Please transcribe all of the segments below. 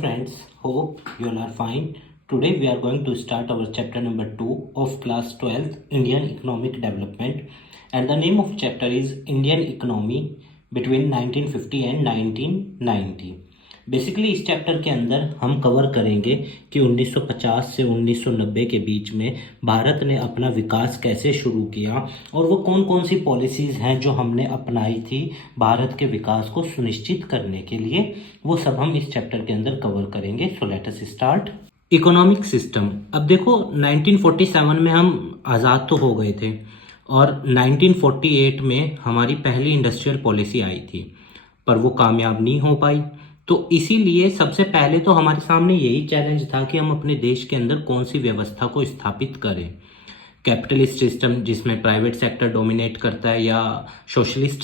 Friends, hope you all are fine. Today we are going to start our chapter number 2 of class 12th Indian Economic Development, and the name of chapter is Indian Economy between 1950 and 1990. Basically इस chapter के अंदर हम cover करेंगे कि 1950 से 1990 के बीच में भारत ने अपना विकास कैसे शुरू किया और वो कौन कौन सी पॉलिसीज़ हैं जो हमने अपनाई थी भारत के विकास को सुनिश्चित करने के लिए, वो सब हम इस चैप्टर के अंदर कवर करेंगे। So let us start. Economic system. अब देखो 1947 में हम आज़ाद तो हो गए थे और 1948 में हमारी पहली इंडस्ट्रियल पॉलिसी आई थी, पर वो कामयाब नहीं हो पाई। तो इसीलिए सबसे पहले तो हमारे सामने यही चैलेंज था कि हम अपने देश के अंदर कौन सी व्यवस्था को स्थापित करें। कैपिटलिस्ट सिस्टम जिसमें प्राइवेट सेक्टर डोमिनेट करता है, या सोशलिस्ट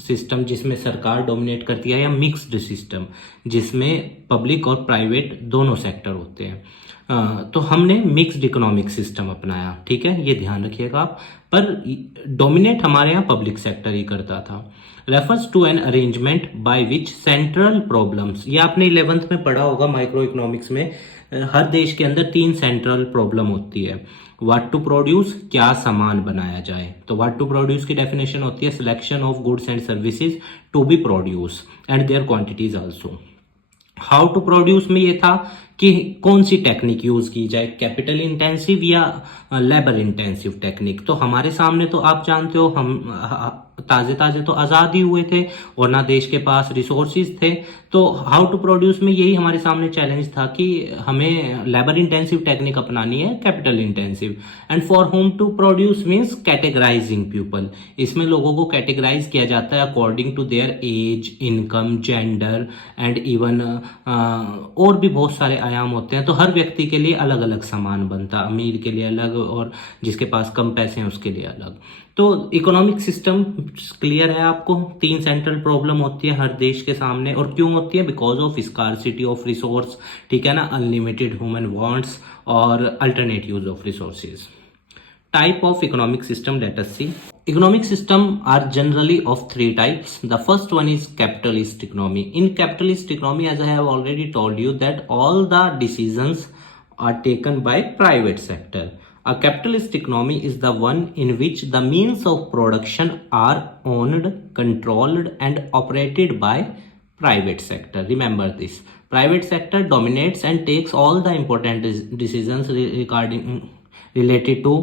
सिस्टम जिसमें सरकार डोमिनेट करती है, या मिक्स्ड सिस्टम जिसमें पब्लिक और प्राइवेट दोनों सेक्टर होते हैं। तो हमने मिक्स्ड इकोनॉमिक सिस्टम अपनाया, ठीक है, ये ध्यान रखिएगा आप। पर डोमिनेट हमारे यहाँ पब्लिक सेक्टर ही करता था। Refers to an arrangement by which central problems, ये आपने 11th में पढ़ा होगा माइक्रो इकोनॉमिक्स में। हर देश के अंदर 3 सेंट्रल प्रॉब्लम होती है। व्हाट टू प्रोड्यूस, क्या सामान बनाया जाए। तो व्हाट टू प्रोड्यूस की डेफिनेशन होती है selection of goods and services to be produce and their quantities also. How to produce में ये था कि कौन सी टेक्निक यूज की जाए, कैपिटल इंटेंसिव या लेबर इंटेंसिव टेक्निक। तो हमारे सामने तो आप जानते हो हम ताजे तो आज़ाद ही हुए थे और ना देश के पास रिसोर्सेज थे। तो हाउ टू प्रोड्यूस में यही हमारे सामने चैलेंज था कि हमें लेबर इंटेंसिव टेक्निक अपनानी है, capital intensive. And for whom to produce means categorising people, इसमें लोगों को कैटेगराइज किया जाता है according to their age, income, gender and even और भी बहुत सारे आयाम होते हैं। तो हर व्यक्ति के लिए अलग अलग सामान बनता, अमीर के लिए अलग और जिसके पास कम पैसे हैं उसके लिए अलग। तो इकोनॉमिक सिस्टम क्लियर है आपको। 3 सेंट्रल प्रॉब्लम होती है हर देश के सामने, और क्यों होती है? Because of scarcity of resource, ठीक है ना, अनलिमिटेड ह्यूमन वांट्स और alternate use of resources. Type of economic system, let us see. Economic system are generally of 3 types. The first one is capitalist economy. In capitalist economy, as I have already told you, that all the decisions are taken by private sector. A capitalist economy is the one in which the means of production are owned, controlled and operated by private sector. Remember this. Private sector dominates and takes all the important decisions related to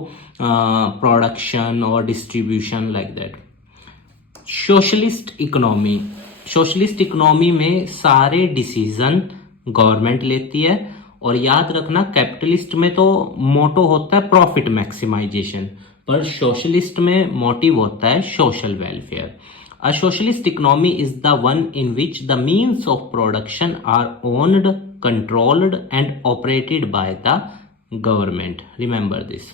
production or distribution, like that. Socialist economy. Socialist economy में सारे decision government लेती है, और याद रखना capitalist में तो motto होता है प्रॉफिट मैक्सिमाइजेशन, पर सोशलिस्ट में मोटिव होता है social welfare. A socialist economy is the one in which the means of production are owned, controlled and operated by the government. Remember this.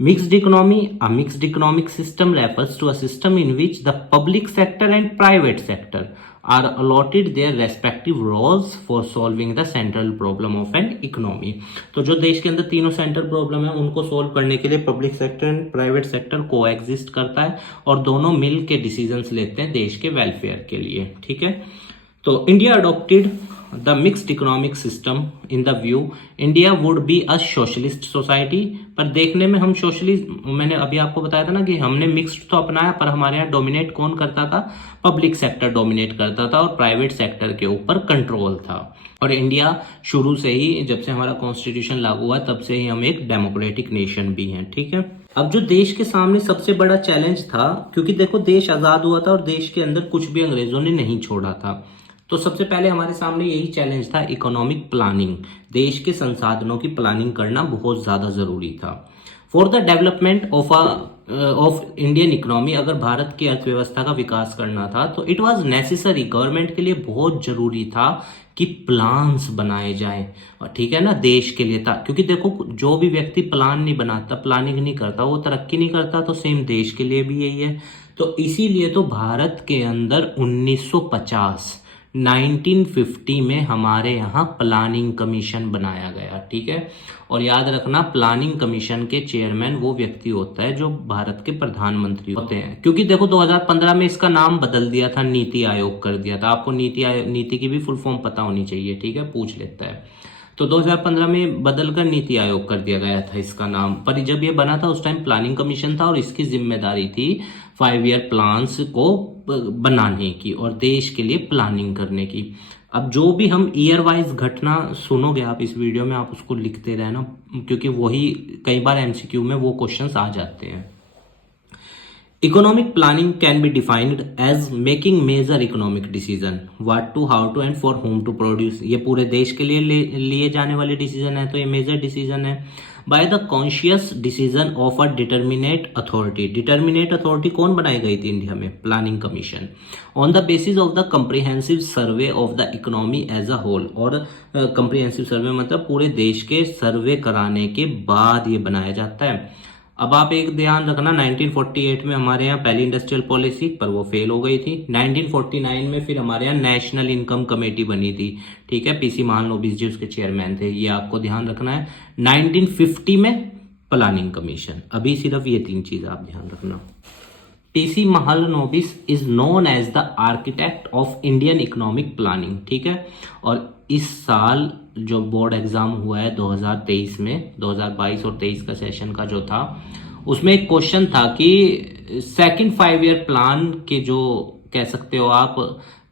Mixed economy. A mixed economic system refers to a system in which the public sector and private sector are allotted their respective roles for solving the central problem of an economy. तो जो देश के अंदर तीनों central problem है उनको solve करने के लिए public sector and private sector को एग्जिस्ट करता है, और दोनों मिल के डिसीजंस लेते हैं देश के वेलफेयर के लिए, ठीक है। तो India adopted the mixed economic system in the view India would be a socialist society। पर देखने में हम सोशलिस्ट, मैंने अभी आपको बताया था ना कि हमने मिक्स्ड तो अपनाया, पर हमारे यहाँ डोमिनेट कौन करता था? पब्लिक सेक्टर डोमिनेट करता था और प्राइवेट सेक्टर के ऊपर कंट्रोल था। और इंडिया शुरू से ही, जब से हमारा कॉन्स्टिट्यूशन लागू हुआ तब से ही हम एक डेमोक्रेटिक नेशन भी हैं, ठीक है। अब जो देश के सामने सबसे बड़ा चैलेंज था, क्योंकि देखो देश आजाद हुआ था और देश के अंदर कुछ भी अंग्रेजों ने नहीं छोड़ा था, तो सबसे पहले हमारे सामने यही चैलेंज था, इकोनॉमिक प्लानिंग। देश के संसाधनों की प्लानिंग करना बहुत ज़्यादा ज़रूरी था। For the development of Indian economy, अगर भारत की अर्थव्यवस्था का विकास करना था तो इट वाज नेसेसरी, गवर्नमेंट के लिए बहुत ज़रूरी था कि प्लान्स बनाए जाएं, ठीक है ना, देश के लिए था। क्योंकि देखो जो भी व्यक्ति प्लान नहीं बनाता, प्लानिंग नहीं करता, वो तरक्की नहीं करता। तो सेम देश के लिए भी यही है। तो इसीलिए तो भारत के अंदर 1950 1950 में हमारे यहाँ प्लानिंग कमीशन बनाया गया, ठीक है। और याद रखना प्लानिंग कमीशन के चेयरमैन वो व्यक्ति होता है जो भारत के प्रधानमंत्री होते हैं, क्योंकि देखो 2015 में इसका नाम बदल दिया था, नीति आयोग कर दिया था। आपको नीति की भी फुल फॉर्म पता होनी चाहिए, ठीक है, पूछ लेता है। तो 2015 में बदलकर नीति आयोग कर दिया गया था इसका नाम, पर जब ये बना था उस टाइम प्लानिंग कमीशन था और इसकी जिम्मेदारी थी 5 ईयर प्लान्स को बनाने की और देश के लिए प्लानिंग करने की। अब जो भी हम ईयर वाइज घटना सुनोगे आप इस वीडियो में, आप उसको लिखते रहना, क्योंकि वही कई बार एमसीक्यू में वो क्वेश्चंस आ जाते हैं। Economic planning can be defined as making major economic decision, what to, how to and for whom to produce. ये पूरे देश के लिए लिए जाने वाले डिसीजन है, तो ये मेजर डिसीजन है। By the conscious decision of a determinate authority. Determinate authority कौन बनाई गई थी इंडिया में? Planning commission. On the basis of the comprehensive survey of the economy as a whole. और कंप्रिहेंसिव सर्वे मतलब पूरे देश के सर्वे कराने के बाद ये बनाया जाता है। अब आप एक ध्यान रखना, 1948 में हमारे यहाँ पहली इंडस्ट्रियल पॉलिसी, पर वो फेल हो गई थी। 1949 में फिर हमारे यहाँ नेशनल इनकम कमेटी बनी थी, ठीक है, पीसी महालनोबिस जी उसके चेयरमैन थे, ये आपको ध्यान रखना है। 1950 में प्लानिंग कमीशन। अभी सिर्फ ये 3 चीज आप ध्यान रखना। PC Mahalanobis is known as the architect of Indian economic planning, ठीक है। और इस साल जो बोर्ड एग्जाम हुआ है 2023 में, 2022 और 23 का सेशन का जो था, उसमें एक क्वेश्चन था कि सेकंड 5 ईयर प्लान के जो कह सकते हो आप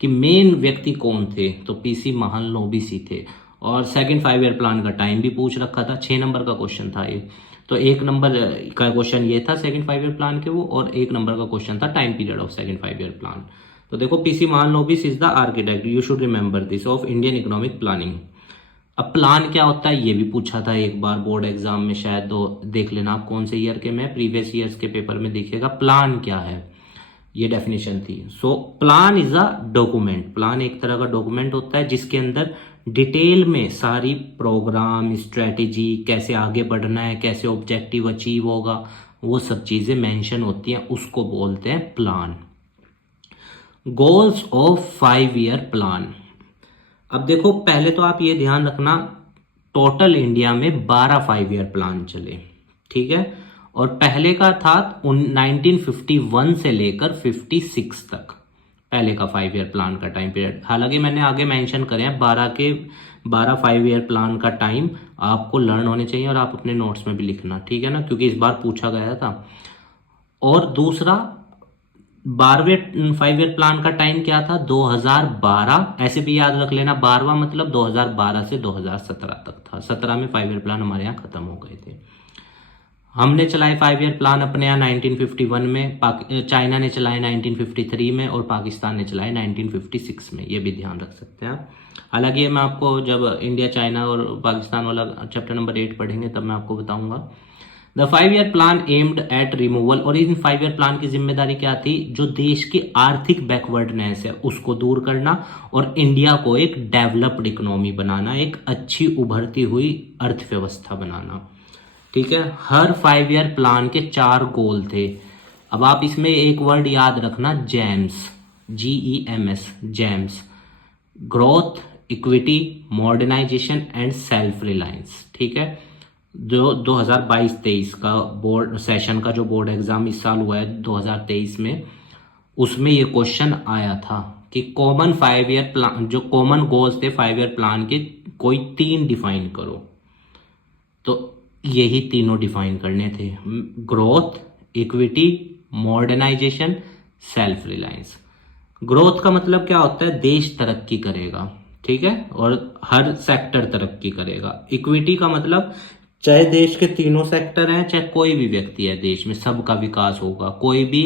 कि मेन व्यक्ति कौन थे, तो पीसी महालनोबिस ही थे। और सेकंड 5 ईयर प्लान का टाइम भी पूछ रखा था, 6 नंबर का क्वेश्चन था ये। तो 1 नंबर का क्वेश्चन ये था सेकंड 5 ईयर प्लान के वो, और 1 नंबर का क्वेश्चन था time period of second 5 year plan. तो देखो PC Mahalanobis is the architect, you should remember this, of Indian economic planning. अब प्लान क्या होता है ये भी पूछा था एक बार बोर्ड एग्जाम में, शायद देख लेना आप कौन से ईयर के में, प्रीवियस ईयर्स के पेपर में दिखेगा प्लान क्या है, ये डेफिनेशन थी। So plan is a document. Plan एक तरह का डॉक्यूमेंट होता है जिसके अंदर डिटेल में सारी प्रोग्राम, स्ट्रेटेजी, कैसे आगे बढ़ना है, कैसे ऑब्जेक्टिव अचीव होगा, वो सब चीजें मेंशन होती हैं, उसको बोलते हैं plan. Goals of 5 year plan. अब देखो पहले तो आप ये ध्यान रखना, टोटल इंडिया में 12 5 ईयर प्लान चले, ठीक है। और पहले का था 1951 से लेकर 56 तक, पहले का 5 ईयर प्लान का टाइम पीरियड। हालांकि मैंने आगे मेंशन करे हैं 12 5 ईयर प्लान का टाइम आपको लर्न होने चाहिए और आप अपने नोट्स में भी लिखना, ठीक है ना, क्योंकि इस बार पूछा गया था। और दूसरा 12वें 5 ईयर प्लान का टाइम क्या था? 2012। ऐसे भी याद रख लेना, 12वां मतलब 2012 से 2017 तक था। 17 में 5 ईयर प्लान हमारे यहाँ खत्म हो गए थे। हमने चलाए 5 ईयर प्लान अपने यहाँ 1951 में, चाइना ने चलाए 1953 में, और पाकिस्तान ने चलाए 1956 में, ये भी ध्यान रख सकते हैं आप। हालांकि ये मैं आपको जब इंडिया, चाइना और पाकिस्तान वाला चैप्टर नंबर 8 पढ़ेंगे तब मैं आपको बताऊंगा। The 5 year plan aimed at removal. और इन 5 ईयर प्लान की जिम्मेदारी क्या थी? जो देश की आर्थिक बैकवर्डनेस है उसको दूर करना और इंडिया को एक डेवलप्ड इकोनॉमी बनाना, एक अच्छी उभरती हुई अर्थव्यवस्था बनाना, ठीक है। हर 5 ईयर प्लान के 4 गोल थे। अब आप इसमें एक वर्ड याद रखना, gems, GEMS, gems. Growth, equity, modernisation and self reliance, ठीक है। जो 2022-23 का बोर्ड सेशन का जो बोर्ड एग्जाम इस साल हुआ है 2023 में, उसमें ये क्वेश्चन आया था कि कॉमन 5 ईयर प्लान, जो कॉमन गोल्स थे 5 ईयर प्लान के, कोई 3 डिफाइन करो। तो यही तीनों डिफाइन करने थे, growth, equity, modernisation, self reliance. Growth का मतलब क्या होता है? देश तरक्की करेगा, ठीक है, और हर सेक्टर तरक्की करेगा। इक्विटी का मतलब चाहे देश के तीनों सेक्टर हैं, चाहे कोई भी व्यक्ति है देश में, सबका विकास होगा, कोई भी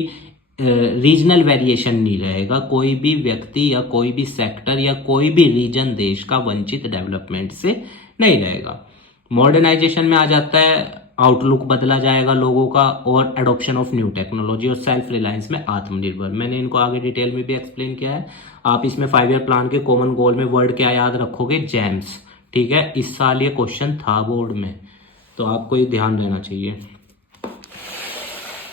रीजनल वेरिएशन नहीं रहेगा, कोई भी व्यक्ति या कोई भी सेक्टर या कोई भी रीजन देश का वंचित डेवलपमेंट से नहीं रहेगा। मॉडर्नाइजेशन में आ जाता है आउटलुक बदला जाएगा लोगों का, और एडॉप्शन ऑफ न्यू टेक्नोलॉजी, और सेल्फ रिलायंस में आत्मनिर्भर। मैंने इनको आगे डिटेल में भी एक्सप्लेन किया है। आप इसमें 5 ईयर प्लान के कॉमन गोल में वर्ड क्या याद रखोगे? जेम्स, ठीक है। इस साल ये क्वेश्चन था बोर्ड में, तो आपको ये ध्यान रहना चाहिए।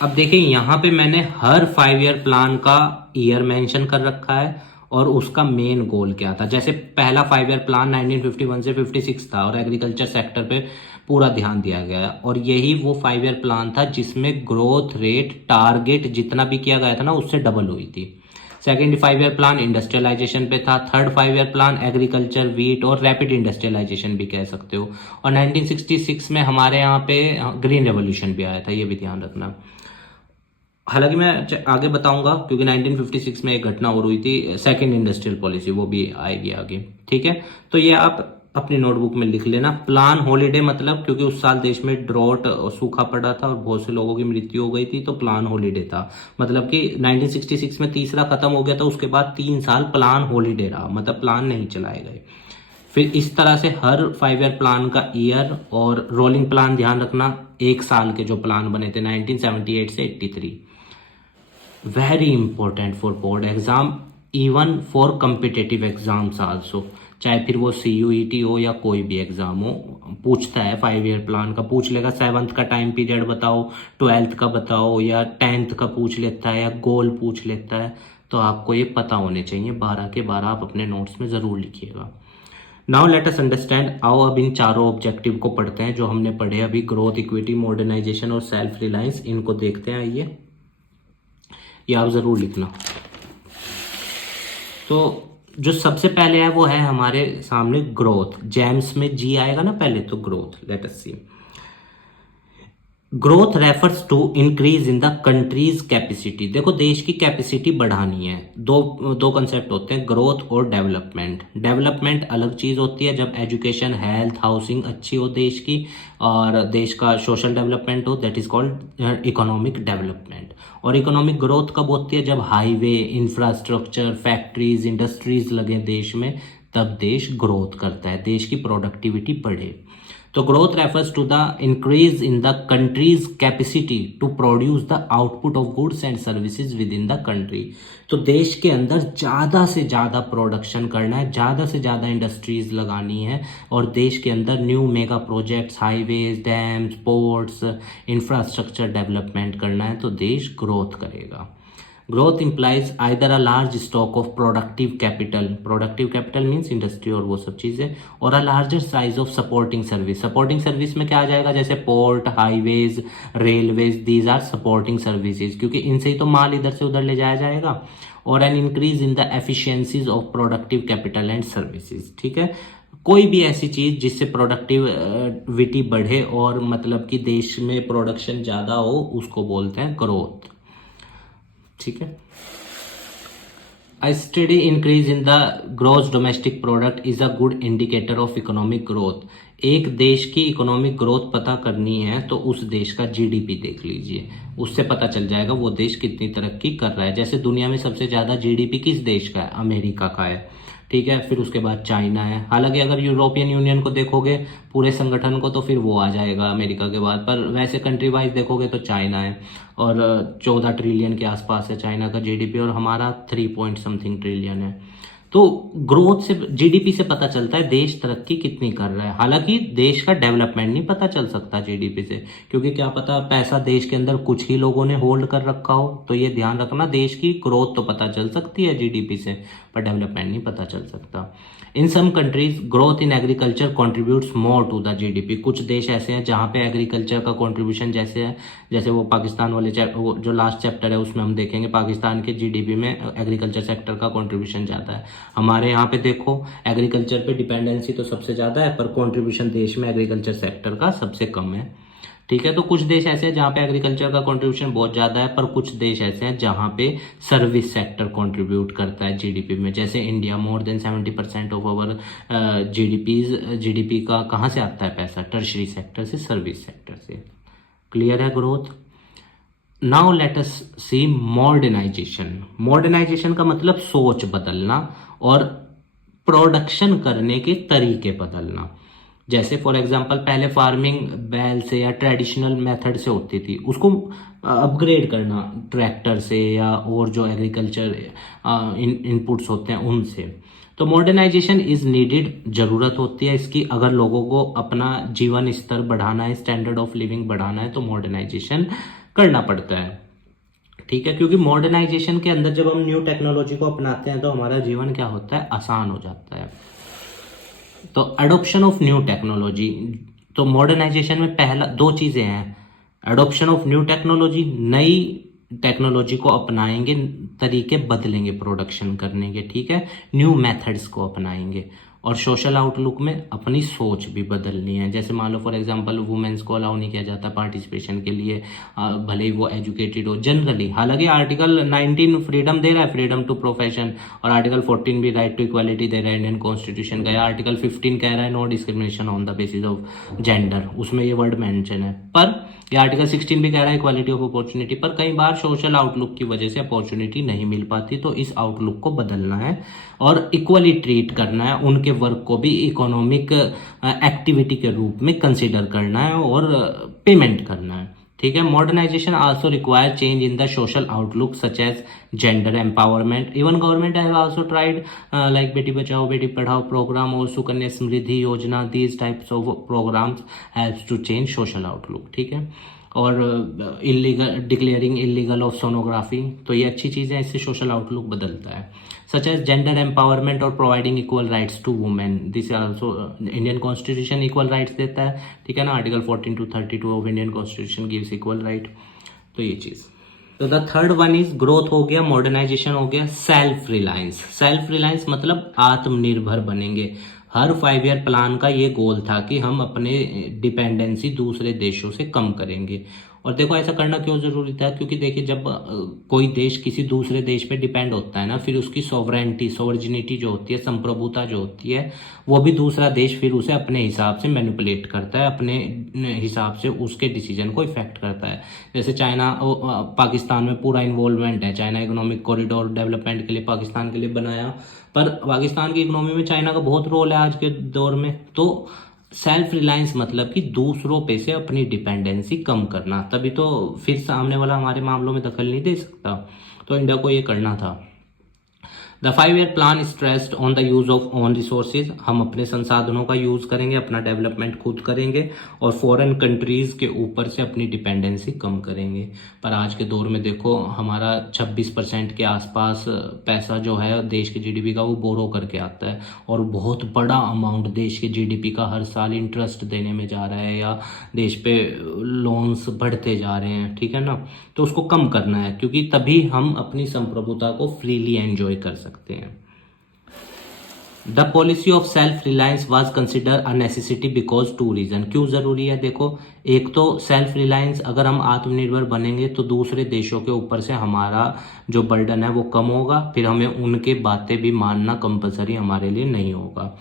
अब देखिए यहाँ पे मैंने हर 5 ईयर प्लान का ईयर मेंशन कर रखा है और उसका मेन गोल क्या था। जैसे पहला 5 ईयर प्लान 1951 से 56 था और एग्रीकल्चर सेक्टर पे पूरा ध्यान दिया गया, और यही वो 5 ईयर प्लान था जिसमें ग्रोथ रेट टारगेट जितना भी किया गया था ना उससे डबल हुई थी। सेकेंड 5 ईयर प्लान इंडस्ट्रियलाइजेशन पे था। Third 5 year plan agriculture, wheat और रैपिड इंडस्ट्रियलाइजेशन भी कह सकते हो। और 1966 में हमारे यहाँ पे ग्रीन रेवोल्यूशन भी आया था, ये भी ध्यान रखना। हालांकि मैं आगे बताऊंगा क्योंकि 1956 में एक घटना और हुई थी, सेकंड इंडस्ट्रियल पॉलिसी, वो भी आएगी आगे। ठीक है, तो ये आप अपनी नोटबुक में लिख लेना। प्लान हॉलीडे मतलब क्योंकि उस साल देश में ड्रॉट सूखा पड़ा था और बहुत से लोगों की मृत्यु हो गई थी, तो प्लान हॉलीडे था। मतलब कि 1966 में तीसरा खत्म हो गया था, उसके बाद 3 साल प्लान हॉलीडे रहा, मतलब प्लान नहीं चलाए गए। फिर इस तरह से हर 5 ईयर प्लान का ईयर और रोलिंग प्लान ध्यान रखना। एक साल के जो प्लान बने थे 1978 से 83, very important for board exam, even for competitive exams also, चाहे फिर वो CUET हो या कोई भी एग्जाम हो, पूछता है 5 ईयर प्लान का, पूछ लेगा 7th का टाइम पीरियड बताओ, 12th का बताओ, या 10th का पूछ लेता है, या गोल पूछ लेता है। तो आपको ये पता होने चाहिए, 12 के 12 आप अपने नोट्स में ज़रूर लिखिएगा। Now let us understand. आओ अब इन चारों ऑब्जेक्टिव को पढ़ते हैं जो हमने पढ़े अभी, ग्रोथ, इक्विटी, मॉडर्नाइजेशन और सेल्फ रिलायंस। इनको देखते हैं, आइए, ये आप ज़रूर लिखना। तो जो सबसे पहले है वो है हमारे सामने ग्रोथ। जेम्स में जी आएगा ना पहले, तो growth. Let us see. Growth refers to increase in the country's capacity. देखो, देश की कैपेसिटी बढ़ानी है। दो कंसेप्ट होते हैं, ग्रोथ और डेवलपमेंट। डेवलपमेंट अलग चीज होती है जब एजुकेशन, हेल्थ, हाउसिंग अच्छी हो देश की, और देश का सोशल डेवलपमेंट हो, that is called economic development. और इकोनॉमिक ग्रोथ कब होती है, जब हाईवे, इंफ्रास्ट्रक्चर, फैक्ट्रीज, इंडस्ट्रीज लगे देश में, तब देश ग्रोथ करता है, देश की प्रोडक्टिविटी बढ़े। तो growth refers to the increase in the country's capacity to produce the output of goods and services within the country. तो देश के अंदर ज़्यादा से ज़्यादा प्रोडक्शन करना है, ज़्यादा से ज़्यादा इंडस्ट्रीज लगानी है, और देश के अंदर new mega projects, highways, dams, ports, infrastructure development करना है, तो देश ग्रोथ करेगा। Growth implies either a large stock of productive capital, productive capital means industry और वो सब चीज़ें, और a larger size of supporting service. Supporting service में क्या आ जाएगा, जैसे port, highways, railways, these are supporting services, क्योंकि इनसे ही तो माल इधर से उधर ले जाया जाएगा। और an increase in the efficiencies of productive capital and services. ठीक है, कोई भी ऐसी चीज जिससे प्रोडक्टिविटी बढ़े और मतलब कि देश में प्रोडक्शन ज़्यादा हो, उसको बोलते हैं ग्रोथ। ठीक है, A steady increase in the gross domestic product is a good indicator of economic growth. एक देश की इकोनॉमिक ग्रोथ पता करनी है तो उस देश का GDP देख लीजिए, उससे पता चल जाएगा वो देश कितनी तरक्की कर रहा है। जैसे दुनिया में सबसे ज़्यादा GDP किस देश का है, अमेरिका का है। ठीक है, फिर उसके बाद चाइना है। हालांकि अगर यूरोपियन यूनियन को देखोगे, पूरे संगठन को, तो फिर वो आ जाएगा अमेरिका के बाद, पर वैसे कंट्री वाइज देखोगे तो चाइना है, और 14 ट्रिलियन के आसपास है चाइना का GDP, और हमारा 3 पॉइंट समथिंग ट्रिलियन है। तो ग्रोथ से, GDP से पता चलता है देश तरक्की कितनी कर रहा है। हालांकि देश का डेवलपमेंट नहीं पता चल सकता GDP से, क्योंकि क्या पता पैसा देश के अंदर कुछ ही लोगों ने होल्ड कर रखा हो। तो ये ध्यान रखना, देश की ग्रोथ तो पता चल सकती है GDP से, पर डेवलपमेंट नहीं पता चल सकता। In some countries growth in agriculture contributes more to the GDP। कुछ देश ऐसे हैं जहाँ पे एग्रीकल्चर का कॉन्ट्रीब्यूशन जैसे है, जैसे वो पाकिस्तान वाले वो जो लास्ट चैप्टर है उसमें हम देखेंगे, पाकिस्तान के GDP में एग्रीकल्चर सेक्टर का कॉन्ट्रीब्यूशन ज़्यादा है। हमारे यहाँ पे देखो, एग्रीकल्चर पे डिपेंडेंसी तो सबसे ज़्यादा है, पर कॉन्ट्रीब्यूशन देश में एग्रीकल्चर सेक्टर का सबसे कम है। ठीक है, तो कुछ देश ऐसे हैं जहाँ पे एग्रीकल्चर का कंट्रीब्यूशन बहुत ज़्यादा है, पर कुछ देश ऐसे हैं जहाँ पे सर्विस सेक्टर कंट्रीब्यूट करता है GDP में, जैसे India. More than 70% of our GDP का कहाँ से आता है पैसा, टर्शरी सेक्टर से, सर्विस सेक्टर से। क्लियर है ग्रोथ। नाउ लेट अस सी मॉडर्नाइजेशन। मॉडर्नाइजेशन का मतलब सोच बदलना और प्रोडक्शन करने के तरीके बदलना। जैसे फॉर एग्जांपल पहले फार्मिंग बैल से या ट्रेडिशनल मेथड से होती थी, उसको अपग्रेड करना ट्रैक्टर से या और जो एग्रीकल्चर इनपुट्स होते हैं उनसे। तो मॉडर्नाइजेशन इज नीडेड, जरूरत होती है इसकी। अगर लोगों को अपना जीवन स्तर बढ़ाना है, स्टैंडर्ड ऑफ लिविंग बढ़ाना है, तो मॉडर्नाइजेशन करना पड़ता है। ठीक है, क्योंकि मॉडर्नाइजेशन के अंदर जब हम न्यू टेक्नोलॉजी को अपनाते हैं तो हमारा जीवन क्या होता है, आसान हो जाता है। तो अडोप्शन ऑफ न्यू टेक्नोलॉजी, तो मॉडर्नाइजेशन में पहला दो चीजें हैं, अडोप्शन ऑफ न्यू टेक्नोलॉजी, नई टेक्नोलॉजी को अपनाएंगे, तरीके बदलेंगे प्रोडक्शन करने के, ठीक है, न्यू मेथड्स को अपनाएंगे। और सोशल आउटलुक में अपनी सोच भी बदलनी है। जैसे मान लो फॉर एग्जांपल वुमेन्स को अलाउ नहीं किया जाता पार्टिसिपेशन के लिए, भले ही वो एजुकेटेड हो जनरली। हालांकि आर्टिकल 19 फ्रीडम दे रहा है, फ्रीडम टू प्रोफेशन, और आर्टिकल 14 भी राइट टू इक्वालिटी दे रहा है इंडियन कॉन्स्टिट्यूशन का। आर्टिकल 15 कह रहा है no discrimination on the basis of gender, उसमें ये वर्ड मेंशन है। पर ये आर्टिकल 16 भी कह रहा है इक्वालिटी ऑफ अपॉर्चुनिटी। पर कई बार सोशल आउटलुक की वजह से अपॉर्चुनिटी नहीं मिल पाती, तो इस आउटलुक को बदलना है और इक्वली ट्रीट करना है, उनके वर्क को भी इकोनॉमिक एक्टिविटी के रूप में कंसिडर करना है और पेमेंट करना है, ठीक है। Modernisation also require change in the social outlook such as gender empowerment. Even government have also tried like Beti Bachao Beti Padhao programme और Sukanya Samriddhi Yojana, these types of programmes helps to change social outlook, ठीक है। और illegal declaring illegal of sonography, तो ये अच्छी चीज़ है, इससे social outlook बदलता है। सच एज जेंडर एम्पावरमेंट और providing equal rights to women, this also Indian constitution equal rights देता है, ठीक है ना। Article 14 to 32 of Indian constitution gives equal right, तो ये चीज़। तो the third one is growth हो गया, मॉडर्नाइजेशन हो गया, सेल्फ रिलायंस। सेल्फ रिलायंस मतलब आत्मनिर्भर बनेंगे। हर 5 ईयर प्लान का ये गोल था कि हम अपने डिपेंडेंसी दूसरे देशों से कम करेंगे। और देखो ऐसा करना क्यों जरूरी था, क्योंकि देखिए जब कोई देश किसी दूसरे देश पे डिपेंड होता है ना, फिर उसकी सॉवरेनिटी सोवर्जिनिटी जो होती है, संप्रभुता जो होती है, वो भी दूसरा देश फिर उसे अपने हिसाब से मैनिपुलेट करता है, अपने हिसाब से उसके डिसीजन को इफेक्ट करता है। जैसे चाइना, पाकिस्तान में पूरा इन्वॉल्वमेंट है, चाइना इकोनॉमिक कॉरिडोर डेवलपमेंट के लिए पाकिस्तान के लिए बनाया, पर पाकिस्तान की इकोनॉमी में चाइना का बहुत रोल है आज के दौर में। तो सेल्फ रिलायंस मतलब कि दूसरों पे से अपनी डिपेंडेंसी कम करना, तभी तो फिर सामने वाला हमारे मामलों में दखल नहीं दे सकता, तो इंडिया को ये करना था। The 5 year plan stressed on the use of own resources, हम अपने संसाधनों का यूज करेंगे, अपना डेवलपमेंट खुद करेंगे और फॉरेन कंट्रीज के ऊपर से अपनी डिपेंडेंसी कम करेंगे। पर आज के दौर में देखो हमारा 26% के आसपास पैसा जो है देश के जीडीपी का वो बोरो करके आता है, और बहुत बड़ा अमाउंट देश के जीडीपी का हर साल इंटरेस्ट देने में जा रहा है या देश पे लोन्स बढ़ते जा रहे हैं, ठीक है ना। तो उसको कम करना है, क्योंकि तभी हम अपनी संप्रभुता को फ्रीली एंजॉय कर सकते हैं। The policy of self reliance was consider a necessity because 2 reason. क्यों जरूरी है, देखो एक तो सेल्फ रिलायंस, अगर हम आत्मनिर्भर बनेंगे तो दूसरे देशों के ऊपर से हमारा जो बर्डन है वो कम होगा, फिर हमें उनके बातें भी मानना कंपलसरी हमारे लिए नहीं होगा।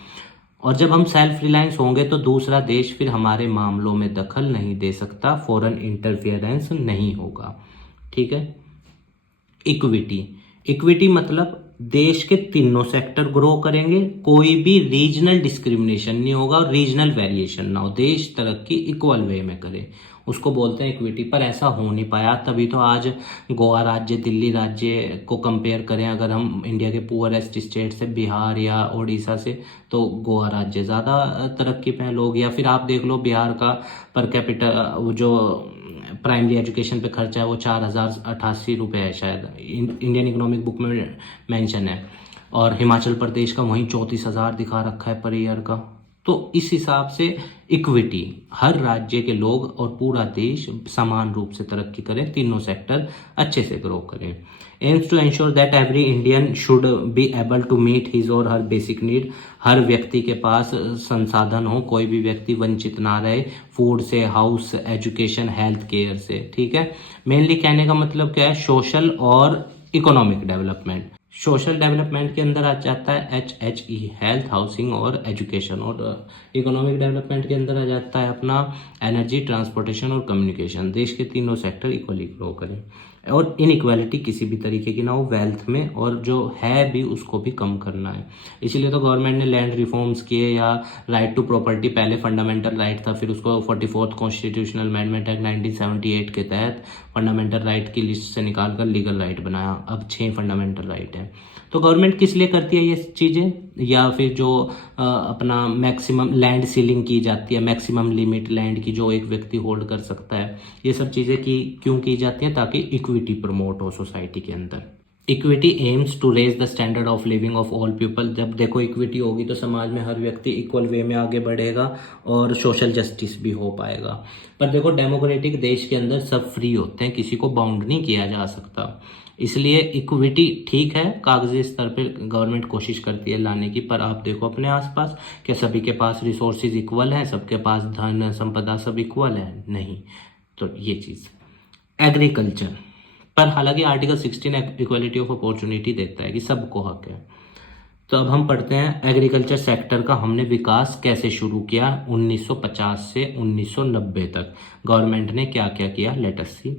और जब हम सेल्फ रिलायंस होंगे तो दूसरा देश फिर हमारे मामलों में दखल नहीं दे सकता, फॉरेन इंटरफेरेंस नहीं होगा, ठीक है। इक्विटी, इक्विटी मतलब देश के तीनों सेक्टर ग्रो करेंगे, कोई भी रीजनल डिस्क्रिमिनेशन नहीं होगा और रीजनल वेरिएशन ना हो, देश तरक्की इक्वल वे में करे, उसको बोलते हैं इक्विटी। पर ऐसा हो नहीं पाया, तभी तो आज गोवा राज्य, दिल्ली राज्य को कंपेयर करें अगर हम इंडिया के पुअरेस्ट स्टेट से, बिहार या उड़ीसा से, तो गोवा राज्य ज़्यादा तरक्की पे हैं लोग। या फिर आप देख लो बिहार का पर कैपिटा जो प्राइमरी एजुकेशन पे खर्चा है वो 4088 रुपये है शायद, इंडियन इकोनॉमिक बुक में मेंशन है, और हिमाचल प्रदेश का वहीं 34,000 दिखा रखा है पर ईयर का। तो इस हिसाब से इक्विटी, हर राज्य के लोग और पूरा देश समान रूप से तरक्की करें, तीनों सेक्टर अच्छे से ग्रो करें। Aims to ensure that every Indian should be able to meet his or her basic need, हर व्यक्ति के पास संसाधन हो, कोई भी व्यक्ति वंचित ना रहे, फूड से, हाउस, एजुकेशन, हेल्थ केयर से, ठीक है। मेनली कहने का मतलब क्या है, सोशल और इकोनॉमिक डेवलपमेंट। सोशल डेवलपमेंट के अंदर आ जाता है HHE, हेल्थ, हाउसिंग और एजुकेशन, और इकोनॉमिक डेवलपमेंट के अंदर आ जाता है अपना एनर्जी, ट्रांसपोर्टेशन और कम्युनिकेशन। देश के तीनों सेक्टर इक्वली ग्रो करें और इनइक्वालिटी किसी भी तरीके की ना हो वेल्थ में, और जो है भी उसको भी कम करना है। इसीलिए तो गवर्नमेंट ने लैंड रिफॉर्म्स किए, या राइट टू प्रॉपर्टी पहले फंडामेंटल राइट था, फिर उसको 44th कॉन्स्टिट्यूशनल अमेंडमेंट एक्ट 1978 के तहत फंडामेंटल राइट की लिस्ट से निकाल कर लीगल राइट बनाया, अब 6 फंडामेंटल राइट है। तो गवर्नमेंट किस लिए करती है ये चीज़ें, या फिर जो अपना मैक्सिमम लैंड सीलिंग की जाती है, मैक्सिमम लिमिट लैंड की जो एक व्यक्ति होल्ड कर सकता है, ये सब चीज़ें क्यों की जाती हैं, ताकि इक्विटी प्रमोट हो सोसाइटी के अंदर। Equity aims to raise the standard of living of all people. जब देखो इक्विटी होगी तो समाज में हर व्यक्ति इक्वल वे में आगे बढ़ेगा और सोशल जस्टिस भी हो पाएगा। पर देखो डेमोक्रेटिक देश के अंदर सब फ्री होते हैं, किसी को बाउंड नहीं किया जा सकता, इसलिए इक्विटी ठीक है, कागजी स्तर पे गवर्नमेंट कोशिश करती है लाने की, पर आप देखो अपने आसपास क्या सभी के पास रिसोर्सेज इक्वल हैं, सबके पास धन संपदा सब इक्वल है? नहीं। तो ये चीज़ एग्रीकल्चर पर हालांकि आर्टिकल 16 इक्वलिटी ऑफ अपॉर्चुनिटी देता है कि सबको हक है। तो अब हम पढ़ते हैं एग्रीकल्चर सेक्टर का हमने विकास कैसे शुरू किया 1950 से 1990 तक, गवर्नमेंट ने क्या क्या किया, let us see.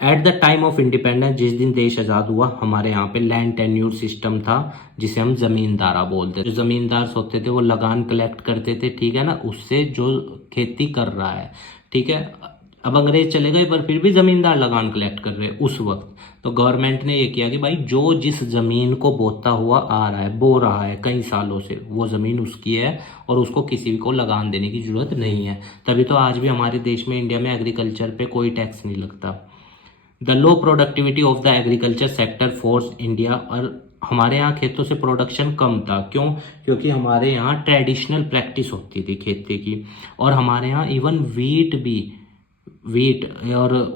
At the time of independence, जिस दिन देश आज़ाद हुआ, हमारे यहाँ पे लैंड टेन्यूर सिस्टम था जिसे हम जमींदारा बोलते थे। जो जमींदार होते थे वो लगान कलेक्ट करते थे, ठीक है ना, उससे जो खेती कर रहा है, ठीक है। अब अंग्रेज चले गए पर फिर भी जमींदार लगान कलेक्ट कर रहे हैं उस वक्त। तो गवर्नमेंट ने ये किया कि भाई जो जिस जमीन को बोता हुआ आ रहा है, बो रहा है कई सालों से, वो जमीन उसकी है और उसको किसी को लगान देने की जरूरत नहीं है। तभी तो आज भी हमारे देश में, इंडिया में एग्रीकल्चर पे कोई टैक्स नहीं लगता। The low productivity of the agriculture sector force India, और हमारे यहाँ खेतों से प्रोडक्शन कम था। क्यों? क्योंकि हमारे यहाँ ट्रेडिशनल प्रैक्टिस होती थी खेती की, और हमारे यहाँ इवन वीट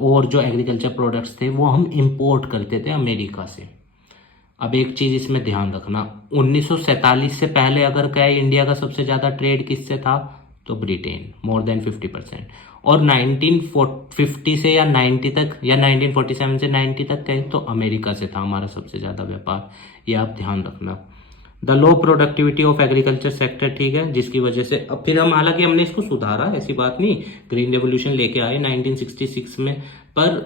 और जो एग्रीकल्चर प्रोडक्ट्स थे वो हम इंपोर्ट करते थे अमेरिका से। अब एक चीज़ इसमें ध्यान रखना, 1947 से पहले अगर कहे इंडिया का सबसे ज़्यादा ट्रेड किससे था, तो ब्रिटेन, मोर देन 50%। और 1950 से या 90 तक, या 1947 से 90 तक कहे तो अमेरिका से था हमारा सबसे ज़्यादा व्यापार। ये आप ध्यान रखना। The low productivity of agriculture sector, ठीक है, जिसकी वजह से अब फिर हम, हालांकि हमने इसको सुधारा, ऐसी बात नहीं, ग्रीन रेवोल्यूशन लेके आए 1966 में, पर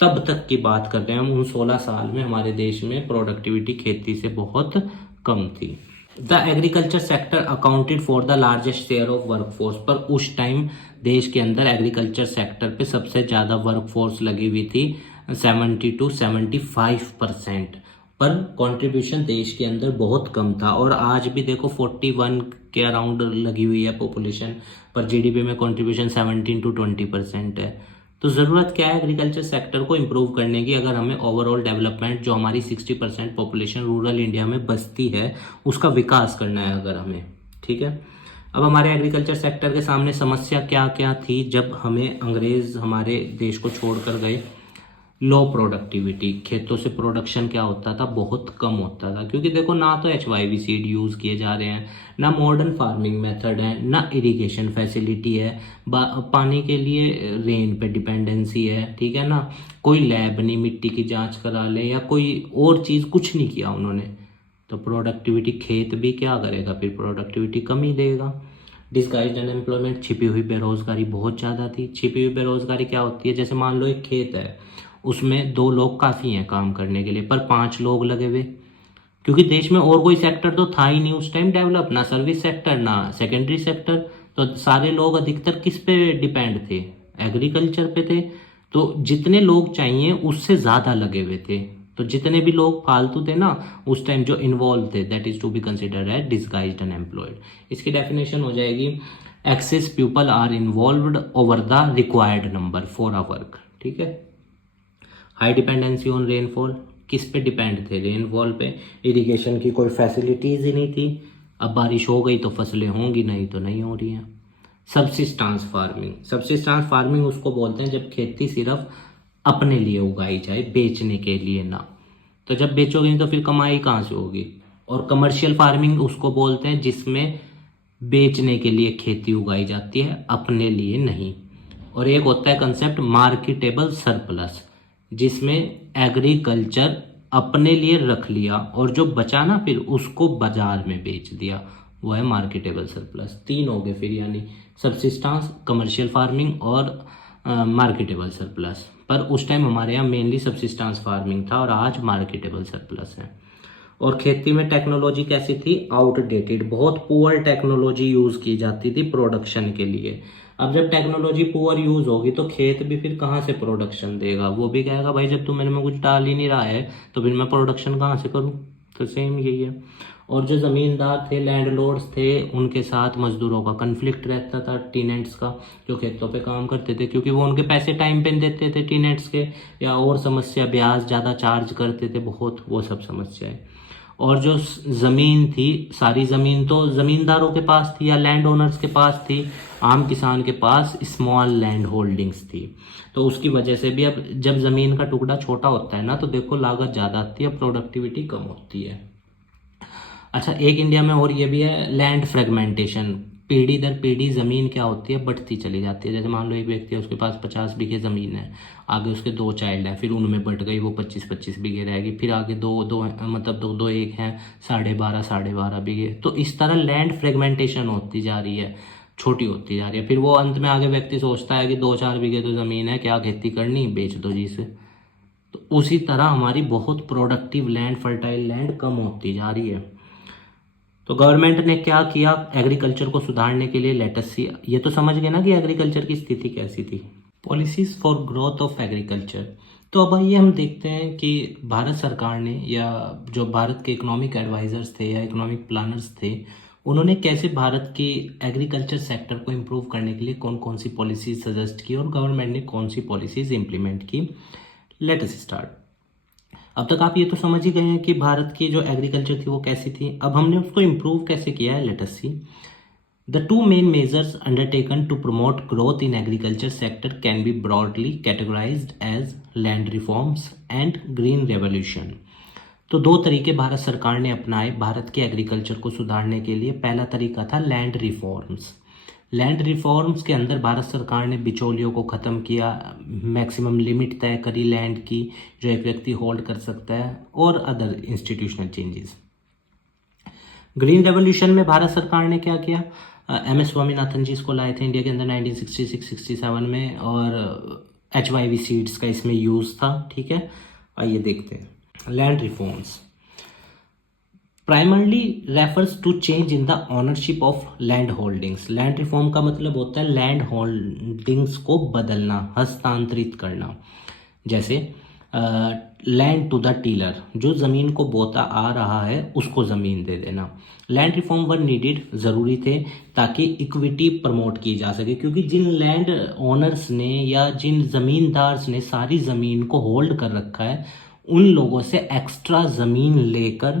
तब तक की बात कर रहे हैं हम, उन 16 साल में हमारे देश में प्रोडक्टिविटी खेती से बहुत कम थी। The agriculture sector accounted for the largest share of workforce, पर उस टाइम देश के अंदर एग्रीकल्चर सेक्टर पे सबसे ज़्यादा वर्कफोर्स लगी हुई थी, 70 to 75%, पर कंट्रीब्यूशन देश के अंदर बहुत कम था। और आज भी देखो 41 के अराउंड लगी हुई है पॉपुलेशन, पर जीडीपी में कंट्रीब्यूशन 17 to 20% है। तो ज़रूरत क्या है एग्रीकल्चर सेक्टर को इम्प्रूव करने की, अगर हमें ओवरऑल डेवलपमेंट, जो हमारी 60% पॉपुलेशन रूरल इंडिया में बसती है, उसका विकास करना है अगर हमें, ठीक है। अब हमारे एग्रीकल्चर सेक्टर के सामने समस्या क्या क्या थी जब हमें अंग्रेज़ हमारे देश को छोड़ कर गए। लो प्रोडक्टिविटी, खेतों से प्रोडक्शन क्या होता था, बहुत कम होता था, क्योंकि देखो ना तो HYV सीड यूज़ किए जा रहे हैं, ना मॉडर्न फार्मिंग मेथड है, ना इरिगेशन फैसिलिटी है, पानी के लिए रेन पे डिपेंडेंसी है, ठीक है ना, कोई लैब नहीं, मिट्टी की जांच करा ले या कोई और चीज़, कुछ नहीं किया उन्होंने। तो प्रोडक्टिविटी, खेत भी क्या करेगा फिर, प्रोडक्टिविटी कम ही देगा। डिस्गाइज्ड अनएम्प्लॉयमेंट, छिपी हुई बेरोजगारी बहुत ज़्यादा थी। छिपी हुई बेरोजगारी क्या होती है, जैसे मान लो एक खेत है, उसमें 2 लोग काफ़ी हैं काम करने के लिए, पर 5 लोग लगे हुए, क्योंकि देश में और कोई सेक्टर तो था ही नहीं उस टाइम डेवलप, ना सर्विस सेक्टर ना सेकेंडरी सेक्टर, तो सारे लोग अधिकतर किस पे डिपेंड थे, एग्रीकल्चर पे थे। तो जितने लोग चाहिए उससे ज़्यादा लगे हुए थे, तो जितने भी लोग फालतू थे ना उस टाइम जो इन्वॉल्व थे, that is to be considered as disguised unemployed. इसकी डेफिनेशन हो जाएगी, excess people are involved over the required number for a work, ठीक है। हाई डिपेंडेंसी ऑन रेनफॉल, किस पे डिपेंड थे, रेनफॉल पे। इरिगेशन की कोई फैसिलिटीज़ ही नहीं थी, अब बारिश हो गई तो फसलें होंगी, नहीं तो नहीं हो रही हैं। सब्सिस्टेंस फार्मिंग, सब्सिस्टेंस फार्मिंग उसको बोलते हैं जब खेती सिर्फ अपने लिए उगाई जाए, बेचने के लिए ना। तो जब बेचोगे नहीं तो फिर कमाई कहाँ से होगी। और कमर्शियल फार्मिंग उसको बोलते हैं जिसमें बेचने के लिए खेती उगाई जाती है, अपने लिए नहीं। और एक होता है कंसेप्ट मार्केटेबल सरप्लस, जिसमें एग्रीकल्चर अपने लिए रख लिया और जो बचा ना फिर उसको बाजार में बेच दिया, वो है मार्केटेबल सरप्लस। 3 हो गए फिर, यानी सब्सिस्टेंस, कमर्शियल फार्मिंग और मार्केटेबल सरप्लस। पर उस टाइम हमारे यहाँ मेनली सब्सिस्टेंस फार्मिंग था और आज मार्केटेबल सरप्लस है। और खेती में टेक्नोलॉजी कैसी थी, आउटडेटेड, बहुत पुअर टेक्नोलॉजी यूज़ की जाती थी प्रोडक्शन के लिए। अब जब टेक्नोलॉजी पुअर यूज़ होगी तो खेत भी फिर कहाँ से प्रोडक्शन देगा, वो भी कहेगा भाई जब तू मेरे में कुछ डाल ही नहीं रहा है तो फिर मैं प्रोडक्शन कहाँ से करूँ। तो सेम यही है। और जो ज़मींदार थे, लैंडलॉर्ड्स थे, उनके साथ मजदूरों का कन्फ्लिक्ट रहता था, टीनेंट्स का, जो खेतों पे काम करते थे, क्योंकि वो उनके पैसे टाइम पे नहीं देते थे टीनेंट्स के, या और समस्या, ब्याज ज़्यादा चार्ज करते थे बहुत, वो सब समस्याएं। और जो ज़मीन थी, सारी ज़मीन तो ज़मींदारों के पास थी या लैंड ओनर्स के पास थी, आम किसान के पास स्मॉल लैंड होल्डिंग्स थी। तो उसकी वजह से भी अब जब ज़मीन का टुकड़ा छोटा होता है ना, तो देखो लागत ज़्यादा आती है, प्रोडक्टिविटी कम होती है। अच्छा, एक इंडिया में और ये भी है लैंड फ्रेगमेंटेशन। पीढ़ी दर पीढ़ी ज़मीन क्या होती है, बढ़ती चली जाती है। जैसे मान लो एक व्यक्ति है, उसके पास 50 बीघे ज़मीन है, आगे उसके 2 चाइल्ड हैं, फिर उनमें बढ़ गई, वो 25-25 बीघे रहेगी, फिर आगे दो एक हैं, 12.5 बीघे। तो इस तरह लैंड फ्रेगमेंटेशन होती जा रही है, छोटी होती जा रही है। फिर वो अंत में आगे व्यक्ति सोचता है कि 2-4 बीघे तो ज़मीन है, क्या खेती करनी, बेच दो जी से। तो उसी तरह हमारी बहुत प्रोडक्टिव लैंड, फर्टाइल लैंड कम होती जा रही है। तो गवर्नमेंट ने क्या किया एग्रीकल्चर को सुधारने के लिए, लेट अस सी। ये तो समझ गए ना कि एग्रीकल्चर की स्थिति कैसी थी। Policies for growth of agriculture. तो अब आइए हम देखते हैं कि भारत सरकार ने, या जो भारत के इकोनॉमिक एडवाइजर्स थे या इकोनॉमिक प्लानर्स थे, उन्होंने कैसे भारत की एग्रीकल्चर सेक्टर को इम्प्रूव करने के लिए कौन कौन सी पॉलिसीज सजेस्ट की और गवर्नमेंट ने कौन सी पॉलिसीज इम्प्लीमेंट की। Let us start. अब तक आप ये तो समझ ही गए हैं कि भारत की जो एग्रीकल्चर थी वो कैसी थी। अब हमने उसको इम्प्रूव कैसे किया है, let us see. The two main measures undertaken to promote growth in agriculture sector can be broadly categorised as land reforms and green revolution. तो 2 तरीके भारत सरकार ने अपनाए भारत के एग्रीकल्चर को सुधारने के लिए। पहला तरीका था लैंड रिफॉर्म्स। लैंड रिफॉर्म्स के अंदर भारत सरकार ने बिचौलियों को ख़त्म किया, मैक्सिमम लिमिट तय करी लैंड की जो एक व्यक्ति होल्ड कर सकता है, और other institutional changes. Green revolution में भारत सरकार ने क्या किया, एम एस स्वामीनाथन जी इसको लाए थे इंडिया के अंदर 1966-67 में, और HYV सीड्स का इसमें यूज़ था। ठीक है, आइए देखते हैं। Land reforms primarily refers to change in the ownership of land holdings. Land reform का मतलब होता है लैंड होल्डिंग्स को बदलना, हस्तांतरित करना। जैसे लैंड टू द टीलर, जो ज़मीन को बोता आ रहा है उसको ज़मीन दे देना। लैंड रिफॉर्म वर नीडेड, ज़रूरी थे ताकि इक्विटी प्रमोट की जा सके, क्योंकि जिन लैंड ओनर्स ने या जिन ज़मींदार्स ने सारी ज़मीन को होल्ड कर रखा है, उन लोगों से एक्स्ट्रा ज़मीन लेकर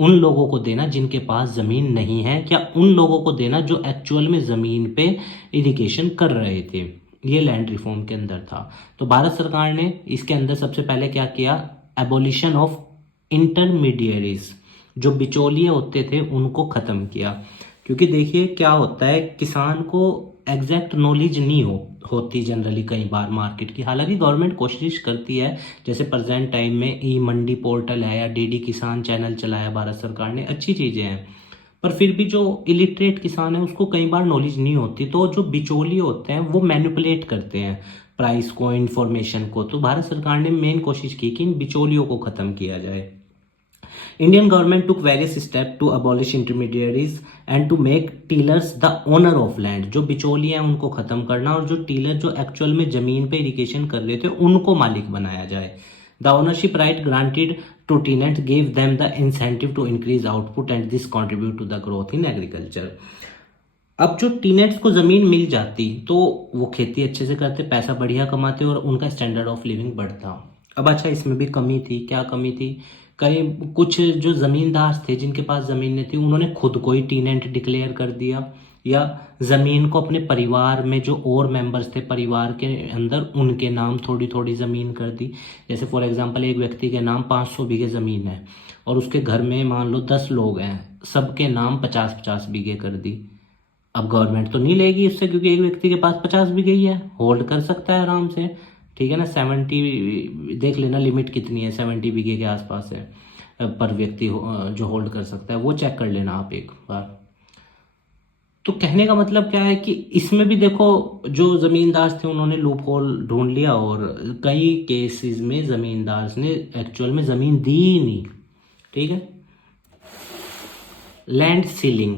उन लोगों को देना जिनके पास ज़मीन नहीं है, या उन लोगों को देना जो एक्चुअल में ज़मीन पे इरिगेशन कर रहे थे। ये लैंड रिफॉर्म के अंदर था। तो भारत सरकार ने इसके अंदर सबसे पहले क्या किया, एबोलिशन ऑफ इंटरमीडियरीज, जो बिचौलिए होते थे उनको ख़त्म किया। क्योंकि देखिए क्या होता है, किसान को एग्जैक्ट नॉलेज नहीं होती जनरली कई बार मार्केट की। हालांकि गवर्नमेंट कोशिश करती है, जैसे प्रेजेंट टाइम में ई मंडी पोर्टल है या DD किसान चैनल चलाया भारत सरकार ने, अच्छी चीज़ें हैं, पर फिर भी जो इलिटरेट किसान है उसको कई बार नॉलेज नहीं होती। तो जो बिचौलिए होते हैं वो मैनिपुलेट करते हैं प्राइस को, इंफॉर्मेशन को। तो भारत सरकार ने मेन कोशिश की कि इन बिचौलियों को ख़त्म किया जाए। Indian government took various steps to abolish intermediaries and to make dealers the owner of land। जो बिचौलिए हैं उनको ख़त्म करना, और जो डीलर जो एक्चुअल में ज़मीन पे इरिगेशन कर रहे थे उनको मालिक बनाया जाए। The ownership right granted to tenants gave them the incentive to increase output and this contribute to the growth in agriculture। अब जो टीनेट्स को ज़मीन मिल जाती तो वो खेती अच्छे से करते, पैसा बढ़िया कमाते और उनका स्टैंडर्ड ऑफ लिविंग बढ़ता। अब अच्छा, इसमें भी कमी थी। क्या कमी थी, कई कुछ जो ज़मींदार थे जिनके पास ज़मीन नहीं थी, उन्होंने खुद को ही टीनेंट डिक्लेयर कर दिया, या ज़मीन को अपने परिवार में जो और मेंबर्स थे परिवार के अंदर उनके नाम थोड़ी थोड़ी ज़मीन कर दी। जैसे फॉर एग्जांपल एक व्यक्ति के नाम 500 बीघे ज़मीन है और उसके घर में मान लो 10 लोग हैं, सबके नाम 50-50 बीघे कर दी। अब गवर्नमेंट तो नहीं लेगी इससे, क्योंकि एक व्यक्ति के पास 50 बीघे ही है, होल्ड कर सकता है आराम से। ठीक है ना, 70 देख लेना लिमिट कितनी है, 70 बीघे के आसपास है पर व्यक्ति जो होल्ड कर सकता है, वो चेक कर लेना आप एक बार। तो कहने का मतलब क्या है कि इसमें भी देखो जो ज़मींदार थे उन्होंने लूप होल ढूंढ लिया, और कई केसेस में ज़मींदार ने एक्चुअल में ज़मीन दी ही नहीं। ठीक है, land ceiling,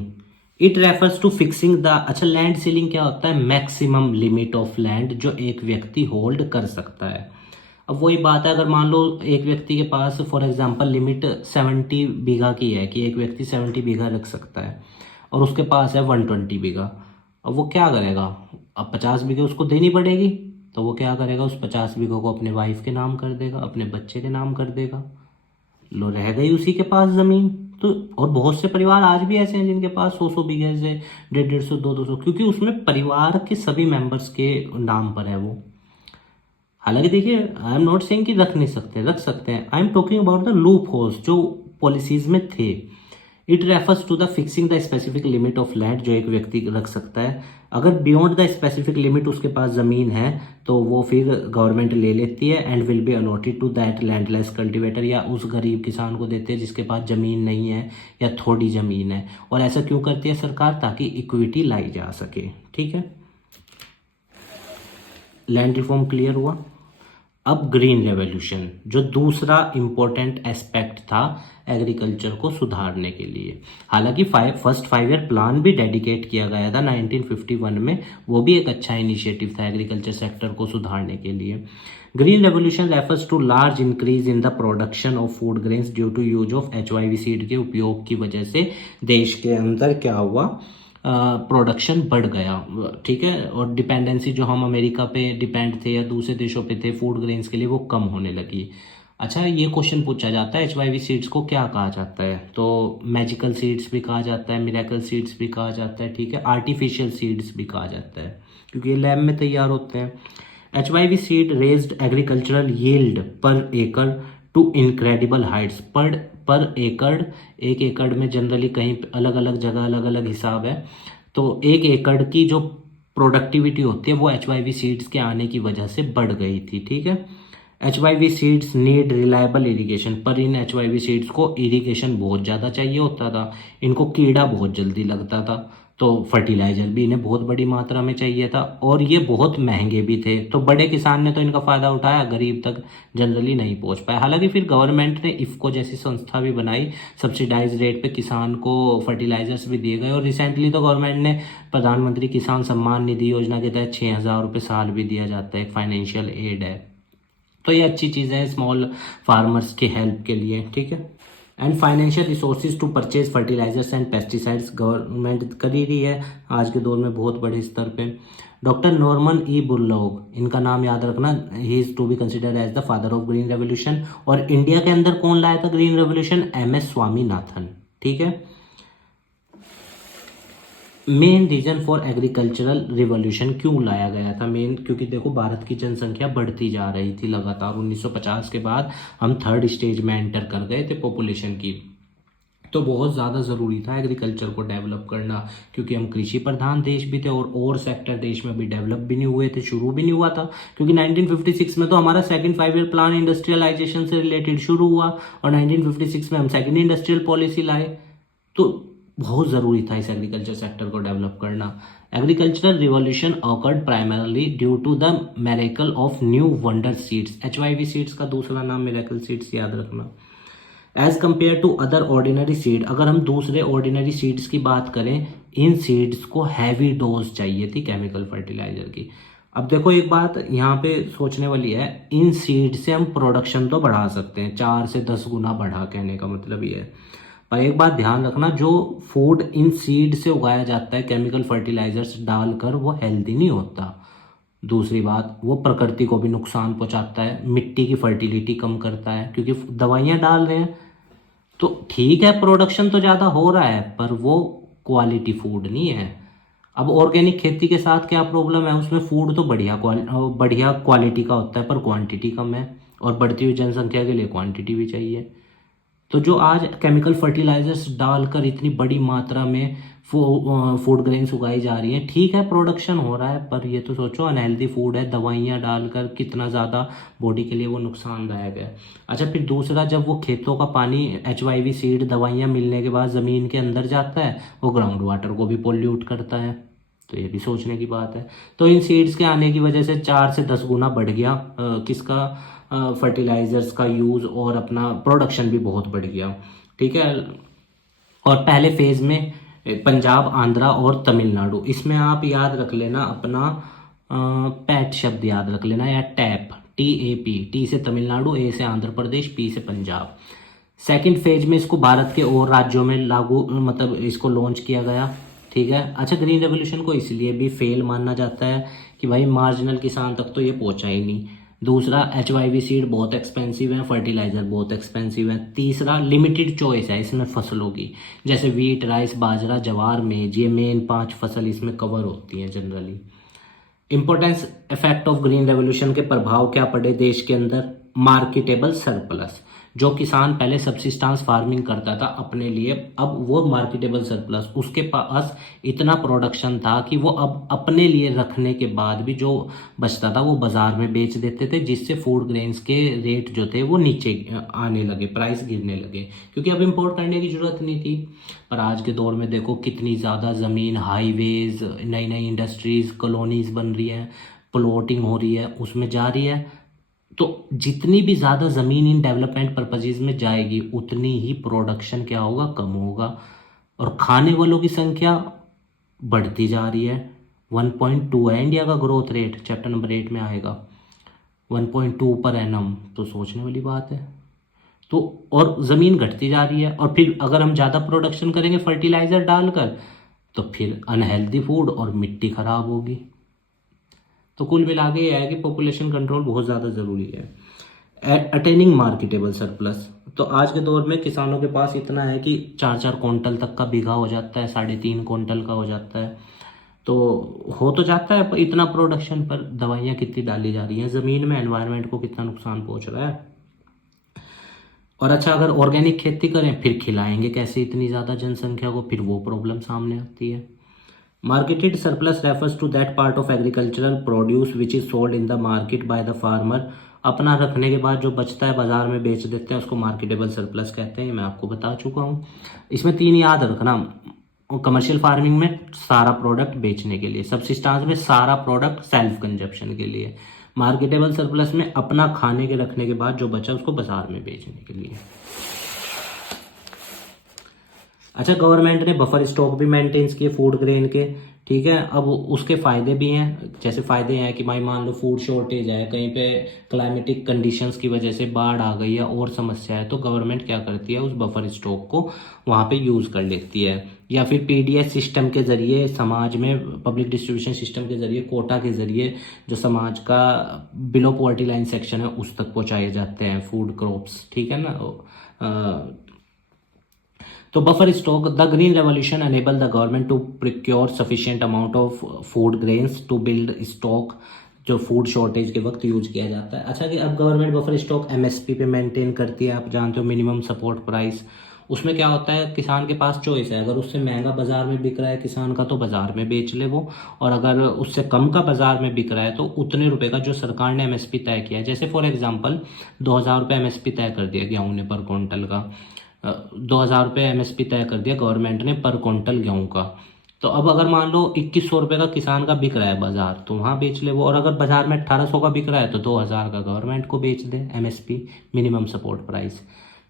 it refers to fixing the, अच्छा लैंड सीलिंग क्या होता है, मैक्सिमम लिमिट ऑफ लैंड जो एक व्यक्ति होल्ड कर सकता है। अब वही बात है, अगर मान लो एक व्यक्ति के पास फॉर एग्जांपल लिमिट 70 बीघा की है कि एक व्यक्ति 70 बीघा रख सकता है और उसके पास है 120 बीघा, अब वो क्या करेगा? अब 50 बीघे उसको देनी पड़ेगी, तो वो क्या करेगा? उस 50 बीघों को अपने वाइफ के नाम कर देगा, अपने बच्चे के नाम कर देगा, लो रह गई उसी के पास ज़मीन। तो और बहुत से परिवार आज भी ऐसे हैं जिनके पास 100 बीघे से 150 200, क्योंकि उसमें परिवार के सभी मेंबर्स के नाम पर है वो। हालांकि देखिए, आई एम नॉट सेइंग कि रख नहीं सकते, रख सकते हैं। I am talking about the loopholes जो पॉलिसीज में थे। It refers to the fixing the specific limit of land जो एक व्यक्ति रख सकता है। अगर बियॉन्ड द स्पेसिफिक लिमिट उसके पास ज़मीन है तो वो फिर गवर्नमेंट ले लेती है and will be allotted to that landless cultivator, या उस गरीब किसान को देते हैं जिसके पास ज़मीन नहीं है या थोड़ी ज़मीन है। और ऐसा क्यों करती है सरकार? ताकि इक्विटी लाई जा सके। ठीक है, लैंड रिफॉर्म क्लियर हुआ। अब ग्रीन रेवोल्यूशन जो दूसरा इंपॉर्टेंट एस्पेक्ट था एग्रीकल्चर को सुधारने के लिए। हालांकि फर्स्ट 5 ईयर प्लान भी डेडिकेट किया गया था 1951 में, वो भी एक अच्छा इनिशिएटिव था एग्रीकल्चर सेक्टर को सुधारने के लिए। Green revolution refers to large increase in the production of food grains due to use of HYV seed के उपयोग की वजह से देश के अंदर क्या हुआ? प्रोडक्शन बढ़ गया। ठीक है, और डिपेंडेंसी जो हम अमेरिका पे डिपेंड थे या दूसरे देशों पे थे फूड ग्रेन्स के लिए, वो कम होने लगी। अच्छा, ये क्वेश्चन पूछा जाता है HYV सीड्स को क्या कहा जाता है? तो मैजिकल सीड्स भी कहा जाता है, मिरेकल सीड्स भी कहा जाता है, ठीक है, आर्टिफिशियल सीड्स भी कहा जाता है, क्योंकि ये लैब में तैयार होते हैं। HYV seed raised agricultural yield पर एकड़ टू इनक्रेडिबल हाइट्स। पर एकड़, एक एकड़ में जनरली कहीं अलग अलग जगह अलग अलग हिसाब है, तो एक एकड़ की जो प्रोडक्टिविटी होती है वो HYV सीड्स के आने की वजह से बढ़ गई थी। ठीक है, HYV seeds need reliable irrigation, पर इन HYV सीड्स को इरिगेशन बहुत ज़्यादा चाहिए होता था, इनको कीड़ा बहुत जल्दी लगता था, तो फर्टिलाइजर भी इन्हें बहुत बड़ी मात्रा में चाहिए था, और ये बहुत महंगे भी थे। तो बड़े किसान ने तो इनका फ़ायदा उठाया, गरीब तक जनरली नहीं पहुंच पाया। हालांकि फिर गवर्नमेंट ने इफ़को जैसी संस्था भी बनाई, सब्सिडाइज रेट पे किसान को फर्टिलाइजर्स भी दिए गए, और रिसेंटली तो गवर्नमेंट ने प्रधानमंत्री किसान सम्मान निधि योजना के तहत 6,000 रुपये साल भी दिया जाता है, एक फाइनेंशियल एड है। तो ये अच्छी चीज़ें हैं स्मॉल फार्मर्स के हेल्प के लिए। ठीक है, and financial resources to purchase fertilisers and pesticides government कर ही रही है आज के दौर में बहुत बड़े स्तर पे। डॉक्टर नॉर्मन ई बुरलॉग, इनका नाम याद रखना, he is to be considered as the father of green revolution. और इंडिया के अंदर कौन लाया था ग्रीन रेवोल्यूशन? MS स्वामीनाथन। ठीक है, main reason for agricultural revolution क्यों लाया गया था? मेन क्योंकि देखो भारत की जनसंख्या बढ़ती जा रही थी लगातार। 1950 के बाद हम थर्ड स्टेज में एंटर कर गए थे पॉपुलेशन की, तो बहुत ज़्यादा ज़रूरी था एग्रीकल्चर को डेवलप करना, क्योंकि हम कृषि प्रधान देश भी थे और सेक्टर देश में भी डेवलप भी नहीं हुए थे, शुरू भी नहीं हुआ था। क्योंकि 1956 में तो हमारा सेकंड 5 ईयर प्लान इंडस्ट्रियलाइजेशन से रिलेटेड शुरू हुआ, और 1956 में हम सेकंड इंडस्ट्रियल पॉलिसी लाए, तो बहुत ज़रूरी था इस एग्रीकल्चर सेक्टर को डेवलप करना। Agricultural revolution occurred primarily due to the miracle of new wonder seeds. HYV seeds का दूसरा नाम मिरेकल सीड्स, याद रखना। As compare to other ordinary seed, अगर हम दूसरे ऑर्डिनरी सीड्स की बात करें, इन सीड्स को हैवी डोज चाहिए थी केमिकल फर्टिलाइजर की। अब देखो एक बात यहाँ पे सोचने वाली है, इन सीड से हम प्रोडक्शन तो बढ़ा सकते हैं, 4 से 10 गुना बढ़ा, कहने का मतलब ये है। पर एक बात ध्यान रखना, जो फूड इन सीड से उगाया जाता है केमिकल फर्टिलाइजर्स डालकर, वो हेल्दी नहीं होता। दूसरी बात, वो प्रकृति को भी नुकसान पहुंचाता है, मिट्टी की फर्टिलिटी कम करता है, क्योंकि दवाइयाँ डाल रहे हैं। तो ठीक है, प्रोडक्शन तो ज़्यादा हो रहा है, पर वो क्वालिटी फूड नहीं है। अब ऑर्गेनिक खेती के साथ क्या प्रॉब्लम है? उसमें फूड तो बढ़िया क्वालिटी का होता है, पर क्वांटिटी कम है, और बढ़ती हुई जनसंख्या के लिए क्वांटिटी भी चाहिए। तो जो आज केमिकल फर्टिलाइजर्स डालकर इतनी बड़ी मात्रा में फूड ग्रेन्स उगाई जा रही हैं, ठीक है प्रोडक्शन हो रहा है, पर ये तो सोचो अनहेल्दी फूड है, दवाइयाँ डालकर कितना ज़्यादा बॉडी के लिए वो नुकसानदायक है। अच्छा, फिर दूसरा, जब वो खेतों का पानी HYV सीड दवाइयाँ मिलने के बाद ज़मीन के अंदर जाता है, वो ग्राउंड वाटर को भी पोल्यूट करता है, तो ये भी सोचने की बात है। तो इन सीड्स के आने की वजह से 4 से 10 गुना बढ़ गया किसका? फर्टिलाइजर्स का यूज़, और अपना प्रोडक्शन भी बहुत बढ़ गया। ठीक है, और पहले फेज़ में पंजाब, आंध्रा और तमिलनाडु, इसमें आप याद रख लेना अपना पैट शब्द याद रख लेना, या टैप, TAP, T से तमिलनाडु, A से आंध्र प्रदेश, P से पंजाब। सेकंड फेज में इसको भारत के और राज्यों में लागू मतलब इसको लॉन्च किया गया, ठीक है। अच्छा, ग्रीन रेवोल्यूशन को इसलिए भी फेल माना जाता है कि भाई मार्जिनल किसान तक तो ये पहुंचा ही नहीं। दूसरा, HYV सीड बहुत एक्सपेंसिव है, फर्टिलाइजर बहुत एक्सपेंसिव है। तीसरा, लिमिटेड चॉइस है इसमें फसलों की, जैसे वीट, राइस, बाजरा, ज्वार, मेज, ये मेन 5 फसल इसमें कवर होती हैं generally. Importance effect of green revolution के प्रभाव क्या पड़े देश के अंदर? मार्केटेबल सरप्लस, जो किसान पहले सब्सिस्टेंस फार्मिंग करता था अपने लिए, अब वो मार्केटेबल सरप्लस, उसके पास इतना प्रोडक्शन था कि वो अब अपने लिए रखने के बाद भी जो बचता था वो बाजार में बेच देते थे, जिससे फूड ग्रेन्स के रेट जो थे वो नीचे आने लगे, प्राइस गिरने लगे, क्योंकि अब इंपोर्ट करने की जरूरत नहीं थी। पर आज के दौर में देखो कितनी ज़्यादा ज़मीन, हाईवेज, नई नई इंडस्ट्रीज, कॉलोनीज बन रही है, प्लॉटिंग हो रही है, उसमें जा रही है। तो जितनी भी ज़्यादा ज़मीन इन डेवलपमेंट पर्पजेज में जाएगी उतनी ही प्रोडक्शन क्या होगा? कम होगा, और खाने वालों की संख्या बढ़ती जा रही है। 1.2 है इंडिया का ग्रोथ रेट, चैप्टर नंबर 8 में आएगा 1.2 पर एनम, तो सोचने वाली बात है। तो और ज़मीन घटती जा रही है, और फिर अगर हम ज़्यादा प्रोडक्शन करेंगे फर्टिलाइज़र डालकर, तो फिर अनहेल्दी फूड और मिट्टी खराब होगी। तो कुल मिला के यह है कि पॉपुलेशन कंट्रोल बहुत ज़्यादा ज़रूरी है। अटेनिंग मार्केटेबल सरप्लस, तो आज के दौर में किसानों के पास इतना है कि 4-4 क्विंटल तक का बीघा हो जाता है, 3.5 क्विंटल का हो जाता है, तो हो तो जाता है, पर इतना प्रोडक्शन पर दवाइयाँ कितनी डाली जा रही हैं ज़मीन में, एनवायरनमेंट को कितना नुकसान पहुँच रहा है। और अच्छा, अगर ऑर्गेनिक खेती करें फिर खिलाएंगे कैसे इतनी ज़्यादा जनसंख्या को, फिर वो प्रॉब्लम सामने आती है। Marketed surplus refers to that part of agricultural produce which is sold in the market by the farmer. अपना रखने के बाद जो बचता है बाजार में बेच देते हैं, उसको मार्केटेबल सरप्लस कहते हैं, मैं आपको बता चुका हूँ। इसमें 3 याद रखना, कमर्शियल फार्मिंग में सारा प्रोडक्ट बेचने के लिए, सब्सिस्टेंस में सारा प्रोडक्ट सेल्फ कंजप्शन के लिए, मार्केटेबल सरप्लस में अपना खाने के रखने के बाद जो बचा उसको बाजार में बेचने के लिए। अच्छा, गवर्नमेंट ने बफर स्टॉक भी मेंटेन किए फूड ग्रेन के, ठीक है। अब उसके फायदे भी हैं, जैसे फायदे हैं कि भाई मान लो फूड शॉर्टेज है, कहीं पे क्लाइमेटिक कंडीशंस की वजह से बाढ़ आ गई है और समस्या है, तो गवर्नमेंट क्या करती है, उस बफर स्टॉक को वहाँ पे यूज़ कर लेती है। या फिर PDS सिस्टम के ज़रिए समाज में, पब्लिक डिस्ट्रीब्यूशन सिस्टम के ज़रिए, कोटा के ज़रिए जो समाज का बिलो पॉवर्टी लाइन सेक्शन है उस तक पहुँचाए जाते हैं फूड क्रॉप्स, ठीक है ना। तो buffer stock, the green revolution enable the government to procure sufficient amount of food grains to build stock, जो फूड शॉर्टेज के वक्त यूज किया जाता है। अच्छा, कि अब गवर्नमेंट बफर स्टॉक MSP पे मेंटेन करती है, आप जानते हो, मिनिमम सपोर्ट प्राइस। उसमें क्या होता है, किसान के पास चॉइस है, अगर उससे महंगा बाजार में बिक रहा है किसान का तो बाजार में बेच ले वो, और अगर उससे कम का बाजार में बिक रहा है तो उतने रुपए का जो सरकार ने MSP तय किया है, जैसे फॉर एग्जांपल 2000 रुपये MSP तय कर दिया गेहूं ने पर क्विंटल का, 2000 रुपये MSP तय कर दिया गवर्नमेंट ने पर क्विंटल गेहूं का। तो अब अगर मान लो 2100 रुपये का किसान का बिक रहा है बाजार, तो वहाँ बेच ले वो, और अगर बाजार में 1800 का बिक रहा है तो 2000 का गवर्नमेंट को बेच दे, MSP, मिनिमम सपोर्ट प्राइस,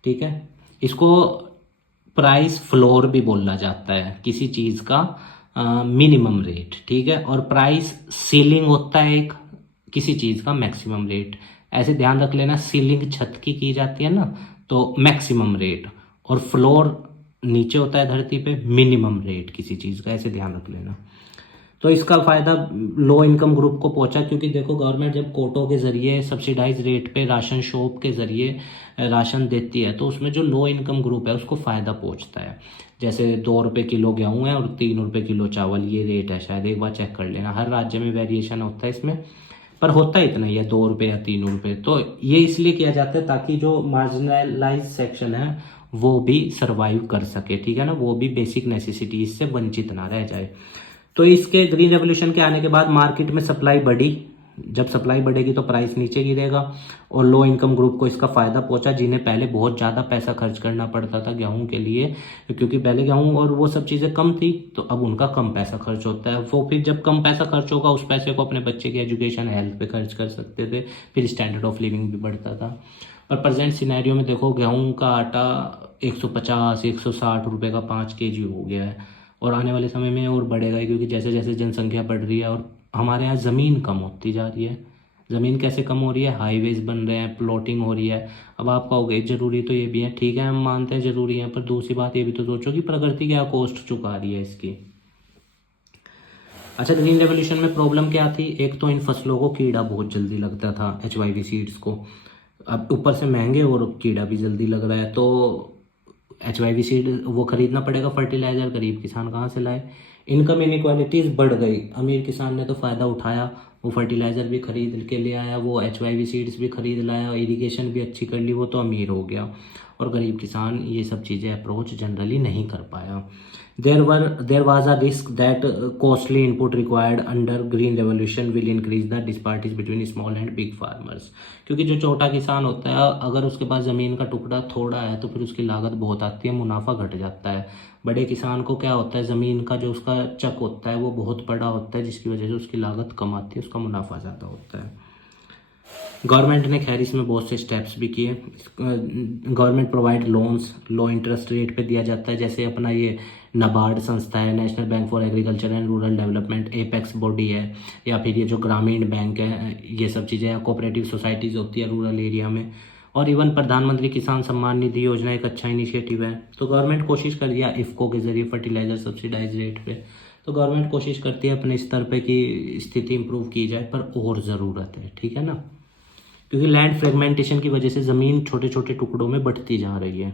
ठीक है। इसको प्राइस फ्लोर भी बोला जाता है, किसी चीज़ का मिनिमम रेट, ठीक है। और प्राइस सीलिंग होता है एक, किसी चीज़ का मैक्सिमम रेट। ऐसे ध्यान रख लेना, सीलिंग छत की जाती है ना, तो मैक्सिमम रेट, और फ्लोर नीचे होता है धरती पे, मिनिमम रेट किसी चीज़ का, ऐसे ध्यान रख लेना। तो इसका फ़ायदा लो इनकम ग्रुप को पहुंचा, क्योंकि देखो गवर्नमेंट जब कोटों के ज़रिए सब्सिडाइज रेट पे राशन शॉप के ज़रिए राशन देती है, तो उसमें जो लो इनकम ग्रुप है उसको फ़ायदा पहुंचता है। जैसे 2 रुपये किलो गेहूँ है और 3 रुपये किलो चावल, ये रेट है, शायद एक बार चेक कर लेना, हर राज्य में वेरिएशन होता है इसमें, पर होता इतना ही है, 2 रुपये या 3 रुपये। तो ये इसलिए किया जाता है ताकि जो मार्जिनलाइज सेक्शन है वो भी सर्वाइव कर सके, ठीक है ना, वो भी बेसिक नेसेसिटीज से वंचित ना रह जाए। तो इसके ग्रीन रेवोल्यूशन के आने के बाद मार्केट में सप्लाई बढ़ी, जब सप्लाई बढ़ेगी तो प्राइस नीचे गिरेगा, और लो इनकम ग्रुप को इसका फायदा पहुंचा, जिन्हें पहले बहुत ज़्यादा पैसा खर्च करना पड़ता था गेहूं के लिए, क्योंकि पहले गेहूं और वो सब चीज़ें कम थी, तो अब उनका कम पैसा खर्च होता है। वो फिर जब कम पैसा खर्च होगा उस पैसे को अपने बच्चे की एजुकेशन, हेल्थ पे खर्च कर सकते थे, फिर स्टैंडर्ड ऑफ लिविंग भी बढ़ता था। पर प्रेजेंट सिनेरियो में देखो, गेहूँ का आटा 150-160 रुपये का 5 kg हो गया है, और आने वाले समय में और बढ़ेगा, क्योंकि जैसे जैसे जनसंख्या बढ़ रही है और हमारे यहाँ ज़मीन कम होती जा रही है, ज़मीन कैसे कम हो रही है, हाईवेज बन रहे हैं, प्लॉटिंग हो रही है। अब आप कहोगे ज़रूरी तो ये भी है, ठीक है हम मानते हैं ज़रूरी है, पर दूसरी बात ये भी तो सोचो कि प्रकृति क्या कॉस्ट चुका रही है इसकी। अच्छा, ग्रीन रेवोल्यूशन में प्रॉब्लम क्या थी? एक तो इन फसलों को कीड़ा बहुत जल्दी लगता था, HYV सीड्स को। अब ऊपर से महंगे और कीड़ा भी जल्दी लग रहा है, तो HYV सीड वो खरीदना पड़ेगा, फर्टिलाइजर गरीब किसान कहाँ से लाए? इनकम इनइक्वालिटीज़ बढ़ गई, अमीर किसान ने तो फ़ायदा उठाया, वो फर्टिलाइज़र भी खरीद के ले आया, वो HYV सीड्स भी खरीद लाया, इरिगेशन भी अच्छी कर ली, वो तो अमीर हो गया। और गरीब किसान ये सब चीज़ें अप्रोच जनरली नहीं कर पाया। There was a risk that costly input required under green revolution will increase the disparities between small and big farmers। क्योंकि जो छोटा किसान होता है, अगर उसके पास ज़मीन का टुकड़ा थोड़ा है तो फिर उसकी लागत बहुत आती है, मुनाफा घट जाता है। बड़े किसान को क्या होता है, ज़मीन का जो उसका चक होता है वो बहुत बड़ा होता है, जिसकी वजह से उसकी लागत कम आती है, उसका मुनाफा ज़्यादा होता है। गवर्नमेंट ने खैर इसमें बहुत से स्टेप्स भी किए। गवर्नमेंट प्रोवाइड लोन्स, लो इंटरेस्ट रेट पे दिया जाता है, जैसे अपना ये नाबार्ड संस्था है, national bank for agriculture and rural development, apex body है, या फिर ये जो ग्रामीण बैंक है, ये सब चीज़ें, कोऑपरेटिव सोसाइटीज़ होती है रूरल एरिया में। और इवन प्रधानमंत्री किसान सम्मान निधि योजना एक अच्छा इनिशिएटिव है। तो गवर्नमेंट कोशिश कर रही है इफ़को के जरिए फर्टिलाइजर सब्सिडाइज रेट पे, तो गवर्नमेंट कोशिश करती है अपने स्तर पे कि स्थिति इंप्रूव की जाए, पर और ज़रूरत है, ठीक है ना, क्योंकि लैंड फ्रेगमेंटेशन की वजह से ज़मीन छोटे छोटे टुकड़ों में बढ़ती जा रही है।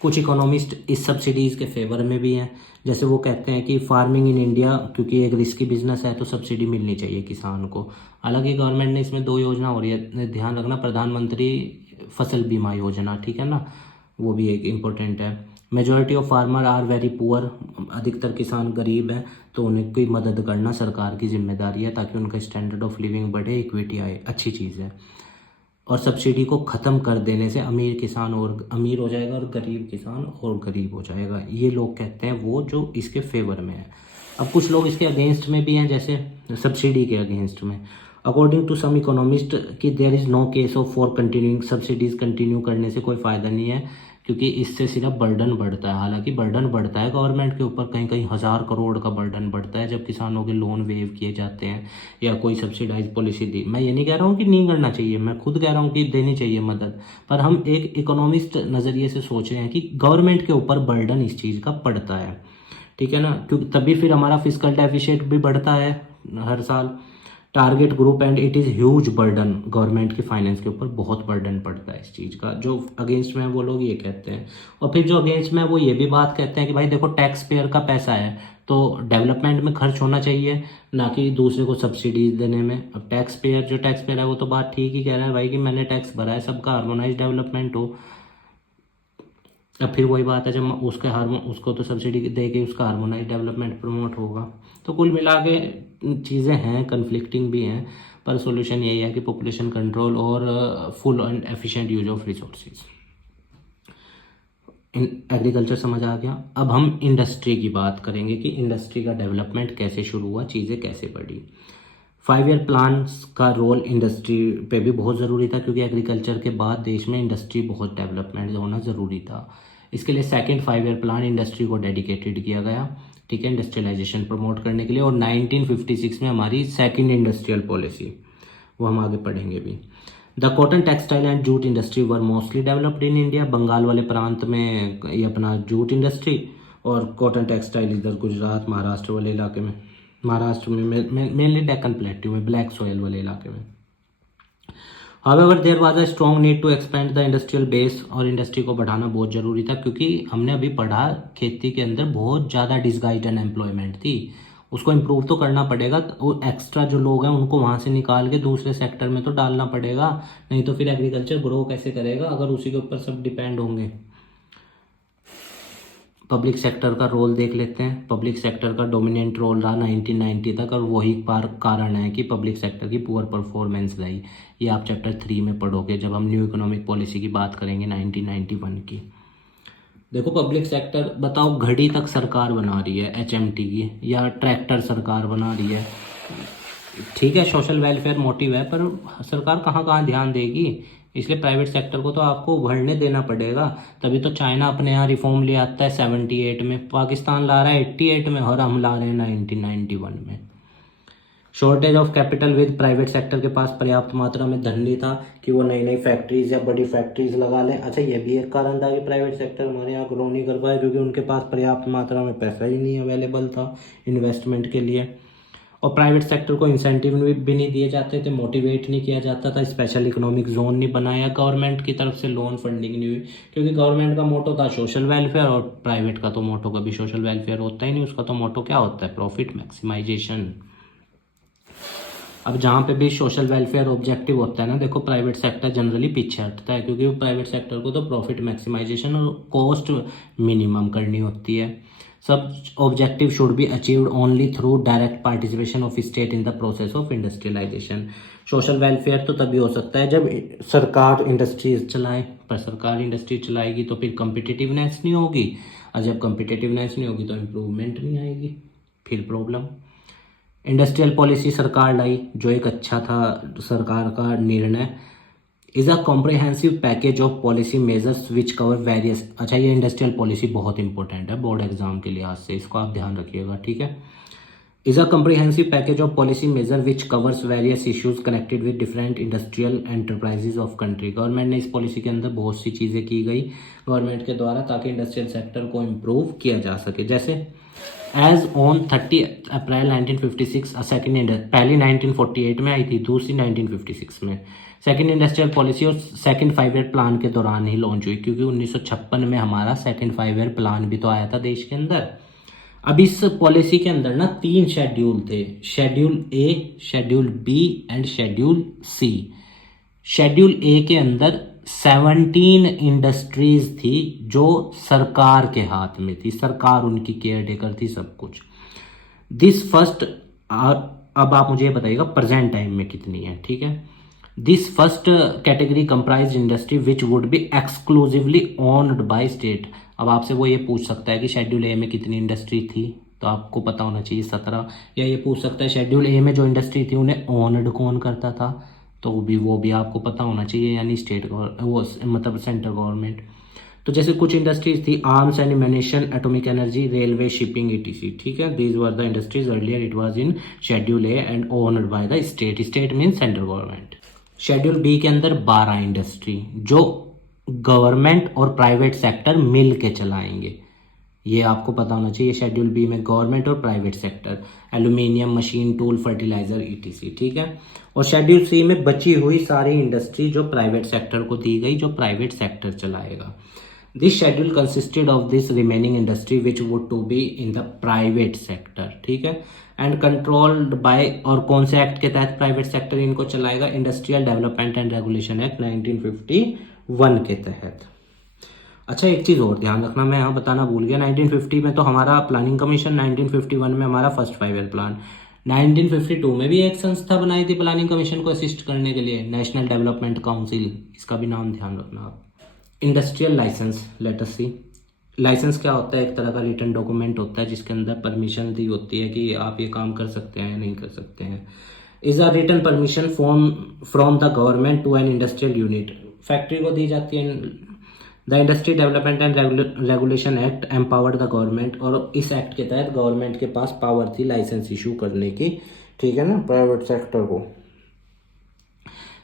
कुछ इकोनॉमिस्ट इस सब्सिडीज़ के फेवर में भी हैं, जैसे वो कहते हैं कि फार्मिंग इन इंडिया क्योंकि एक रिस्की बिजनेस है तो सब्सिडी मिलनी चाहिए किसान को। हालांकि गवर्नमेंट ने इसमें 2 योजना हो रही है, ध्यान रखना, प्रधानमंत्री फसल बीमा योजना, ठीक है ना, वो भी एक इम्पोर्टेंट है। Majority of farmer are very poor, अधिकतर किसान गरीब हैं, तो उनकी मदद करना सरकार की जिम्मेदारी है ताकि उनका स्टैंडर्ड ऑफ लिविंग बढ़े, इक्विटी आए, अच्छी चीज़ है। और सब्सिडी को ख़त्म कर देने से अमीर किसान और अमीर हो जाएगा और गरीब किसान और गरीब हो जाएगा, ये लोग कहते हैं वो जो इसके फेवर में है। अब कुछ लोग इसके अगेंस्ट में भी हैं, जैसे सब्सिडी के अगेंस्ट में। अकॉर्डिंग टू सम इकोनॉमिस्ट कि there is no case of for continuing, subsidies continue करने से कोई फ़ायदा नहीं है, क्योंकि इससे सिर्फ बर्डन बढ़ता है। हालांकि बर्डन बढ़ता है गवर्नमेंट के ऊपर, कहीं कहीं 1000 करोड़ का बर्डन बढ़ता है जब किसानों के लोन वेव किए जाते हैं या कोई सब्सिडाइज पॉलिसी दी। मैं ये नहीं कह रहा हूँ कि नहीं करना चाहिए, मैं खुद कह रहा हूँ कि देनी चाहिए मदद, पर हम एक इकोनॉमिस्ट नज़रिए से सोच रहे हैं कि गवर्नमेंट के ऊपर बर्डन इस चीज़ का पड़ता है, ठीक है ना, क्योंकि तभी फिर हमारा फिजिकल डेफिसिट भी बढ़ता है हर साल। Target group and it is huge burden, government के फाइनेंस के ऊपर बहुत बर्डन पड़ता है इस चीज़ का। जो अगेंस्ट में है वो लोग ये कहते हैं, और फिर जो अगेंस्ट में है वो ये भी बात कहते हैं कि भाई देखो टैक्स पेयर का पैसा है तो डेवलपमेंट में खर्च होना चाहिए, ना कि दूसरे को सब्सिडीज देने में। अब टैक्स पेयर जो टैक्स पेयर है वो तो बात ठीक ही कह रहा है भाई कि मैंने टैक्स भरा है, सबका हार्मोनाइज डेवलपमेंट हो। अब फिर वही बात है, जब उसको तो सब्सिडी दे के उसका हार्मोनाइज डेवलपमेंट प्रमोट होगा। तो कुल मिला के चीज़ें हैं, कन्फ्लिक्टिंग भी हैं, पर सॉल्यूशन यही है कि पॉपुलेशन कंट्रोल और full and efficient use of resources. Agriculture समझ आ गया। अब हम इंडस्ट्री की बात करेंगे कि इंडस्ट्री का डेवलपमेंट कैसे शुरू हुआ, चीज़ें कैसे बढ़ी। 5 ईयर प्लान्स का रोल इंडस्ट्री पे भी बहुत ज़रूरी था, क्योंकि एग्रीकल्चर के बाद देश में इंडस्ट्री बहुत डेवलपमेंट होना ज़रूरी था। इसके लिए सेकंड 5 ईयर प्लान इंडस्ट्री को डेडिकेटेड किया गया, ठीक है, इंडस्ट्रियलाइजेशन प्रमोट करने के लिए। और 1956 में हमारी सेकंड इंडस्ट्रियल पॉलिसी, वो हम आगे पढ़ेंगे भी। The cotton textile and jute industry were mostly developed in India. Bengal वाले प्रांत में ये अपना जूट इंडस्ट्री और कॉटन टेक्सटाइल इधर गुजरात महाराष्ट्र वाले इलाके में, महाराष्ट्र में मेनली डेक्कन प्लेट्यू में, ब्लैक सॉयल वाले इलाके में। However there was a strong need to expand the industrial base, और इंडस्ट्री को बढ़ाना बहुत ज़रूरी था, क्योंकि हमने अभी पढ़ा खेती के अंदर बहुत ज़्यादा डिसगाइज्ड अनएम्प्लॉयमेंट थी, उसको इम्प्रूव तो करना पड़ेगा। वो एक्स्ट्रा जो लोग हैं उनको वहाँ से निकाल के दूसरे सेक्टर में तो डालना पड़ेगा, नहीं तो फिर एग्रीकल्चर ग्रो कैसे करेगा अगर उसी के ऊपर सब डिपेंड होंगे। पब्लिक सेक्टर का रोल देख लेते हैं। पब्लिक सेक्टर का डोमिनेंट रोल रहा 1990 तक, और वही कारण है कि पब्लिक सेक्टर की पुअर परफॉर्मेंस रही। ये आप चैप्टर 3 में पढ़ोगे जब हम न्यू इकोनॉमिक पॉलिसी की बात करेंगे 1991 की। देखो पब्लिक सेक्टर, बताओ घड़ी तक सरकार बना रही है HMT की, या ट्रैक्टर सरकार बना रही है, ठीक है, सोशल वेलफेयर मोटिव है, पर सरकार कहाँ कहाँ ध्यान देगी। इसलिए प्राइवेट सेक्टर को तो आपको उभरने देना पड़ेगा। तभी तो चाइना अपने यहाँ रिफॉर्म ले आता है 78 में, पाकिस्तान ला रहा है 88 में, और हम ला रहे हैं 1991 में। Shortage of capital with private sector के पास पर्याप्त मात्रा में धन नहीं था कि वो नई नई फैक्ट्रीज या बड़ी फैक्ट्रीज लगा लें। अच्छा, ये भी एक कारण था कि प्राइवेट सेक्टर हमारे यहाँ ग्रो नहीं कर पाए, क्योंकि उनके पास पर्याप्त मात्रा में पैसा ही नहीं अवेलेबल था इन्वेस्टमेंट के लिए। और प्राइवेट सेक्टर को इंसेंटिव भी नहीं दिए जाते थे, मोटिवेट नहीं किया जाता था, स्पेशल इकोनॉमिक जोन नहीं बनाया, गवर्नमेंट की तरफ से लोन फंडिंग नहीं हुई, क्योंकि गवर्नमेंट का मोटो था सोशल वेलफेयर, और प्राइवेट का तो मोटो कभी सोशल वेलफेयर होता ही नहीं, उसका तो मोटो क्या होता है, प्रॉफिट मैक्सिमाइजेशन। अब जहाँ पे भी सोशल वेलफेयर ऑब्जेक्टिव होता है ना, देखो प्राइवेट सेक्टर जनरली पीछे हटता है, क्योंकि वो प्राइवेट सेक्टर को तो प्रॉफिट मैक्सिमाइजेशन और कॉस्ट मिनिमम करनी होती है। सब objective should be achieved only through direct participation of state in the process of industrialisation. Social welfare तो तभी हो सकता है जब सरकार इंडस्ट्रीज चलाए, पर सरकार इंडस्ट्री चलाएगी तो फिर कम्पिटिटिवनेस नहीं होगी, और जब कम्पिटिटिवनेस नहीं होगी तो इम्प्रूवमेंट नहीं आएगी, फिर प्रॉब्लम। इंडस्ट्रियल पॉलिसी सरकार लाई, जो एक अच्छा था सरकार का निर्णय। Is a comprehensive package of policy measures which cover various. अच्छा, ये इंडस्ट्रियल पॉलिसी बहुत इंपॉर्टेंट है बोर्ड एग्जाम के लिहाज से, इसको आप ध्यान रखिएगा, ठीक है। Is a comprehensive package of policy major which covers various issues connected with different industrial enterprises of country. Government ने इस पॉलिसी के अंदर बहुत सी चीज़ें की गई गवर्नमेंट के द्वारा, ताकि इंडस्ट्रियल सेक्टर को इम्प्रूव किया जा सके। जैसे एज ऑन 30 अप्रैल 1956 पहली 1948 में आई थी, दूसरी 1956 में। सेकंड इंडस्ट्रियल पॉलिसी और सेकंड 5 ईयर प्लान के दौरान ही लॉन्च हुई, क्योंकि 1956 में हमारा सेकंड 5 ईयर प्लान भी तो आया था देश के अंदर। अब इस पॉलिसी के अंदर ना 3 शेड्यूल थे, schedule A, schedule B and schedule C. Schedule A के अंदर 17 इंडस्ट्रीज थी जो सरकार के हाथ में थी, सरकार उनकी केयर टेकर थी, सब कुछ। दिस फर्स्ट, अब आप मुझे बताइएगा प्रेजेंट टाइम में कितनी है, ठीक है। This first category comprise industry which would be exclusively owned by state. अब आपसे वो ये पूछ सकता है कि शेड्यूल ए में कितनी इंडस्ट्री थी, तो आपको पता होना चाहिए 17। या ये पूछ सकता है शेड्यूल ए में जो इंडस्ट्री थी उन्हें ओन्ड कौन करता था, तो वो भी आपको पता होना चाहिए, यानी स्टेट वो मतलब सेंट्रल गवर्नमेंट। तो जैसे कुछ इंडस्ट्रीज थी, arms and ammunition, atomic energy, railway, shipping, etc, ठीक है। These were the industries earlier it was in schedule A and owned by the state. State means central government. Schedule B के अंदर 12 industry जो government और private sector मिल के चलाएंगे, ये आपको पता होना चाहिए। शेड्यूल बी में गवर्नमेंट और private sector, aluminium, machine tool, fertiliser, etc, ठीक है। और शेड्यूल सी में बची हुई सारी इंडस्ट्री जो प्राइवेट सेक्टर को दी गई, जो प्राइवेट सेक्टर चलाएगा। This schedule consisted of this remaining industry which would to be in the private sector, ठीक है, एंड कंट्रोल्ड बाय, और कौन से एक्ट के तहत प्राइवेट सेक्टर इनको चलाएगा, industrial development and regulation act 1951 के तहत। अच्छा, एक चीज़ और ध्यान रखना, मैं यहाँ बताना भूल गया, 1950 में तो हमारा प्लानिंग कमीशन, 1951 में हमारा फर्स्ट 5 ईयर प्लान, 1952 में भी एक संस्था बनाई थी प्लानिंग कमीशन को असिस्ट करने के लिए, नेशनल डेवलपमेंट काउंसिल, इसका भी नाम ध्यान रखना आप। इंडस्ट्रियल लाइसेंस, लेट अस सी। लाइसेंस क्या होता है, एक तरह का रिटन डॉक्यूमेंट होता है जिसके अंदर परमिशन दी होती है कि आप ये काम कर सकते हैं या नहीं कर सकते हैं। Is a written permission from the government to an industrial unit, factory को दी जाती है। The industry development and regulation act empowered the government, और इस एक्ट के तहत गवर्नमेंट के पास पावर थी लाइसेंस इशू करने की, ठीक है ना, प्राइवेट सेक्टर को।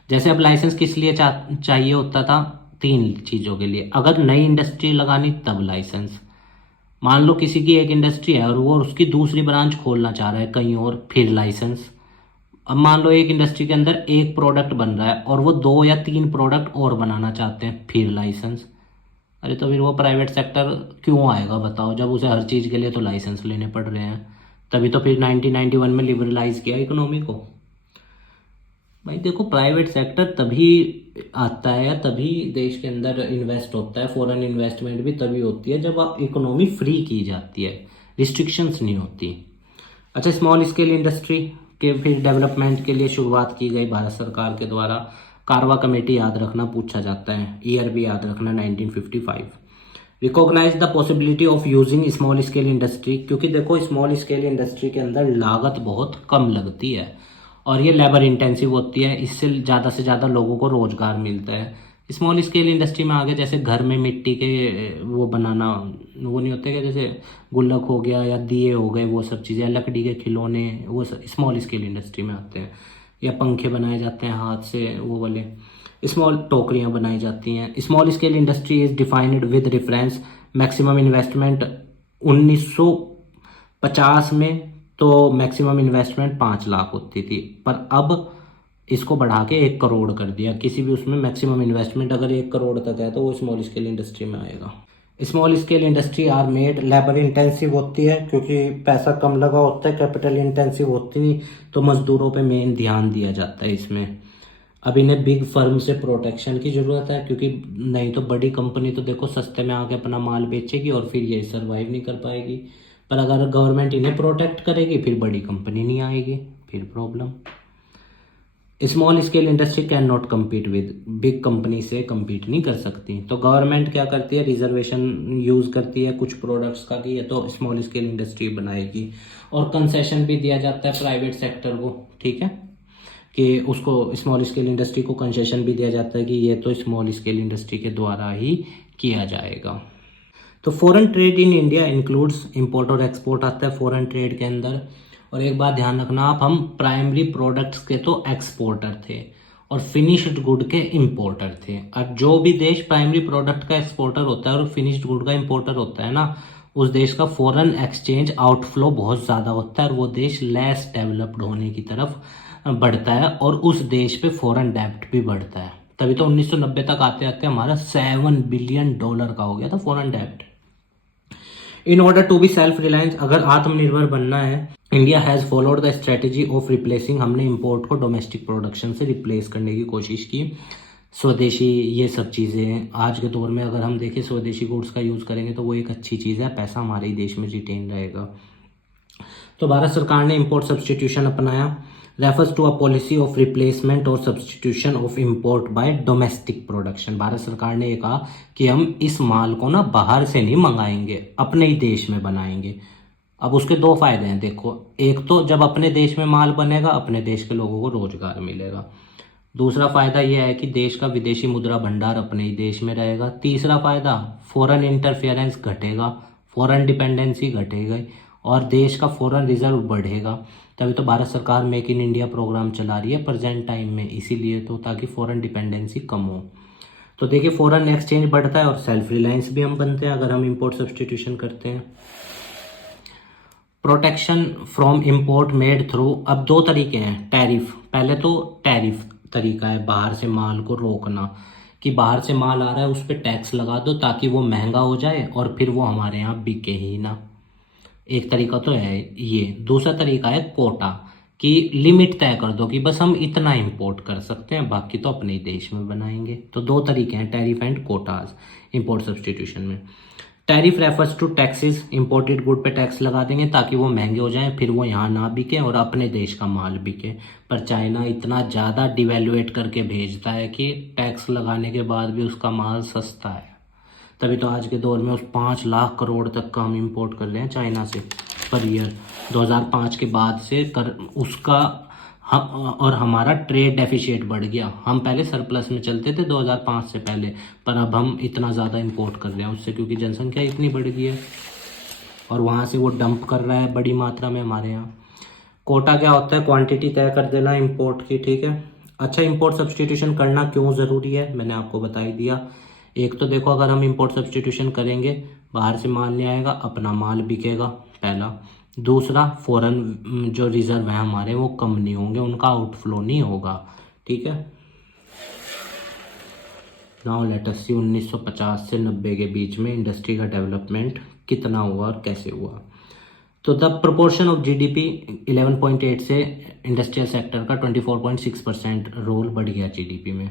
जैसे अब लाइसेंस किस लिए चाहिए होता था, 3 चीज़ों के लिए। अगर नई इंडस्ट्री लगानी तब लाइसेंस, मान लो किसी की एक इंडस्ट्री है और वो उसकी दूसरी ब्रांच खोलना चाह रहा है कहीं और, फिर लाइसेंस। अब मान लो एक इंडस्ट्री के अंदर एक प्रोडक्ट बन रहा है और वो 2 या 3 प्रोडक्ट और बनाना चाहते हैं, फिर लाइसेंस। अरे तो फिर वो प्राइवेट सेक्टर क्यों आएगा बताओ, जब उसे हर चीज़ के लिए तो लाइसेंस लेने पड़ रहे हैं। तभी तो फिर 1991 में लिबरलाइज किया इकोनॉमी को। भाई देखो, प्राइवेट सेक्टर तभी आता है या तभी देश के अंदर इन्वेस्ट होता है, फॉरेन इन्वेस्टमेंट भी तभी होती है जब इकोनॉमी फ्री की जाती है, रिस्ट्रिक्शंस नहीं होती। अच्छा, स्मॉल स्केल इंडस्ट्री के फिर डेवलपमेंट के लिए शुरुआत की गई भारत सरकार के द्वारा। कारवा कमेटी याद रखना, पूछा जाता है, ईयर भी याद रखना 1955। Recognise the possibility of using small scale industry, क्योंकि देखो स्मॉल स्केल इंडस्ट्री के अंदर लागत बहुत कम लगती है और ये लेबर इंटेंसिव होती है, इससे ज़्यादा से ज़्यादा लोगों को रोजगार मिलता है। स्मॉल स्केल इंडस्ट्री में आगे जैसे घर में मिट्टी के वो बनाना, वो नहीं होते क्या, जैसे गुल्लक हो गया या दिए हो गए, वो सब चीज़ें, लकड़ी के खिलौने, वो स्मॉल स्केल इंडस्ट्री में आते हैं। या पंखे बनाए जाते हैं हाथ से, वो वाले स्मॉल टोकरियाँ बनाई जाती हैं। Small scale industry is defined with reference maximum investment 1950 में तो मैक्सिमम इन्वेस्टमेंट 5 लाख होती थी, पर अब इसको बढ़ा के 1 करोड़ कर दिया। किसी भी उसमें मैक्सिमम इन्वेस्टमेंट अगर 1 करोड़ तक है तो वो स्मॉल स्केल इंडस्ट्री में आएगा। Small scale industry are made labour intensive होती है क्योंकि पैसा कम लगा होता है, कैपिटल इंटेंसिव होती नहीं, तो मजदूरों पे मेन ध्यान दिया जाता है इसमें। अब इन्हें बिग फर्म से प्रोटेक्शन की ज़रूरत है क्योंकि नहीं तो बड़ी कंपनी तो देखो सस्ते में आके अपना माल बेचेगी और फिर ये सर्वाइव नहीं कर पाएगी। पर अगर गवर्नमेंट इन्हें प्रोटेक्ट करेगी फिर बड़ी कंपनी नहीं आएगी, फिर problem. Small scale industry can not compete with, big company से कम्पीट नहीं कर सकती। तो गवर्नमेंट क्या करती है, रिजर्वेशन यूज़ करती है कुछ प्रोडक्ट्स का कि ये तो स्मॉल स्केल इंडस्ट्री बनाएगी, और कंसेशन भी दिया जाता है प्राइवेट सेक्टर को, ठीक है, कि उसको स्मॉल स्केल इंडस्ट्री को कंसेशन भी दिया जाता है कि ये तो स्मॉल स्केल इंडस्ट्री के द्वारा ही किया जाएगा। तो foreign trade in India includes import और एक्सपोर्ट आता है फॉरेन ट्रेड के अंदर। और एक बात ध्यान रखना आप, हम प्राइमरी प्रोडक्ट्स के तो एक्सपोर्टर थे और फिनिश्ड गुड के इंपोर्टर थे। अब जो भी देश प्राइमरी प्रोडक्ट का एक्सपोर्टर होता है और फिनिश्ड गुड का इंपोर्टर होता है ना, उस देश का फॉरेन एक्सचेंज आउटफ्लो बहुत ज़्यादा होता है और वो देश लेस डेवलप्ड होने की तरफ बढ़ता है और उस देश पे फॉरेन डेब्ट भी बढ़ता है। तभी तो 1990 तक आते आते हमारा $7 बिलियन का हो गया था फॉरेन डेब्ट। In order to be self reliance, अगर आत्मनिर्भर बनना है, India has followed the strategy of replacing, हमने इंपोर्ट को डोमेस्टिक प्रोडक्शन से रिप्लेस करने की कोशिश की। स्वदेशी ये सब चीज़ें आज के दौर में अगर हम देखें स्वदेशी गुड्स का यूज़ करेंगे तो वो एक अच्छी चीज़ है, पैसा हमारे ही देश में रिटेन रहेगा। तो भारत सरकार ने इंपोर्ट सब्सटीट्यूशन अपनाया, refers to a policy of replacement और substitution of import by domestic production. Bharat सरकार ने ये कहा कि हम इस माल को ना बाहर से नहीं मंगाएंगे, अपने ही देश में बनाएंगे। अब उसके 2 फायदे हैं देखो, एक तो जब अपने देश में माल बनेगा अपने देश के लोगों को रोजगार मिलेगा, दूसरा फायदा यह है कि देश का विदेशी मुद्रा भंडार अपने ही देश में रहेगा, तीसरा फायदा फॉरेन इंटरफेरेंस घटेगा, फॉरेन डिपेंडेंसी घटेगा और देश का फॉरेन रिजर्व बढ़ेगा। तभी तो भारत सरकार मेक इन इंडिया प्रोग्राम चला रही है प्रेजेंट टाइम में, इसीलिए तो, ताकि फॉरेन डिपेंडेंसी कम हो। तो देखिए फॉरेन एक्सचेंज बढ़ता है और सेल्फ रिलायंस भी हम बनते हैं अगर हम इंपोर्ट सब्सटीट्यूशन करते हैं। Protection from import made through, अब 2 तरीके हैं टैरिफ। पहले तो टैरिफ तरीका है बाहर से माल को रोकना, कि बाहर से माल आ रहा है उस पर टैक्स लगा दो ताकि वो महंगा हो जाए और फिर वो हमारे यहाँ बिके ही ना। एक तरीका तो है ये। दूसरा तरीका है कोटा, कि लिमिट तय कर दो कि बस हम इतना इंपोर्ट कर सकते हैं, बाकी तो अपने ही देश में बनाएंगे। तो 2 तरीके हैं tariff and quotas import substitution में। Tariff refers to taxes, imported good पे टैक्स लगा देंगे ताकि वो महंगे हो जाएं, फिर वो यहाँ ना बिके और अपने देश का माल बिके। पर चाइना इतना ज़्यादा डिवेल्युएट करके भेजता है कि टैक्स लगाने के बाद भी उसका माल सस्ता है। तभी तो आज के दौर में उस 5 लाख करोड़ तक का हम इंपोर्ट कर रहे हैं चाइना से पर ईयर। 2005 के बाद से कर उसका और हमारा ट्रेड डेफिशिएट बढ़ गया। हम पहले सरप्लस में चलते थे 2005 से पहले, पर अब हम इतना ज़्यादा इंपोर्ट कर रहे हैं उससे, क्योंकि जनसंख्या इतनी बढ़ गई है और वहाँ से वो डंप कर रहा है बड़ी मात्रा में हमारे यहाँ। कोटा क्या होता है, क्वांटिटी तय कर देना इंपोर्ट की, ठीक है। अच्छा, इंपोर्ट सब्सटीट्यूशन करना क्यों ज़रूरी है मैंने आपको बता ही दिया। एक तो देखो अगर हम इंपोर्ट सब्सटीट्यूशन करेंगे बाहर से माल नहीं आएगा, अपना माल बिकेगा, पहला। दूसरा, फॉरेन जो रिजर्व है हमारे वो कम नहीं होंगे, उनका आउटफ्लो नहीं होगा, ठीक है। नाउ लेट अस सी 1950 से 90 के बीच में इंडस्ट्री का डेवलपमेंट कितना हुआ और कैसे हुआ। तो द प्रोपोर्शन ऑफ जीडीपी 11.8 से इंडस्ट्रियल सेक्टर का 24.6% रोल बढ़ गया जीडीपी में।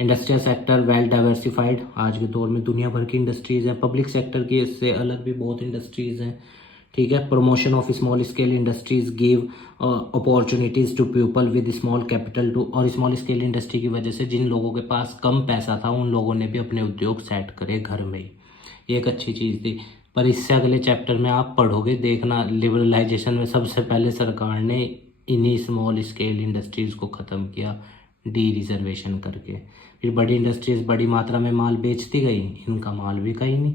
इंडस्ट्रियल सेक्टर वेल डाइवर्सिफाइड, आज के दौर में दुनिया भर की इंडस्ट्रीज़ हैं, पब्लिक सेक्टर की इससे अलग भी बहुत इंडस्ट्रीज़ हैं, ठीक है। Promotion of small scale industries give opportunities to people with small capital too, और स्मॉल स्केल इंडस्ट्री की वजह से जिन लोगों के पास कम पैसा था उन लोगों ने भी अपने उद्योग सेट करे घर में ही, ये एक अच्छी चीज़ थी। पर इससे अगले चैप्टर में आप पढ़ोगे, देखना, लिबरलाइजेशन में सबसे पहले सरकार ने इन्हीं स्मॉल स्केल इंडस्ट्रीज़ को ख़त्म किया, डी रिजर्वेशन करके। फिर बड़ी इंडस्ट्रीज बड़ी मात्रा में माल बेचती गई, इनका माल बिका ही नहीं।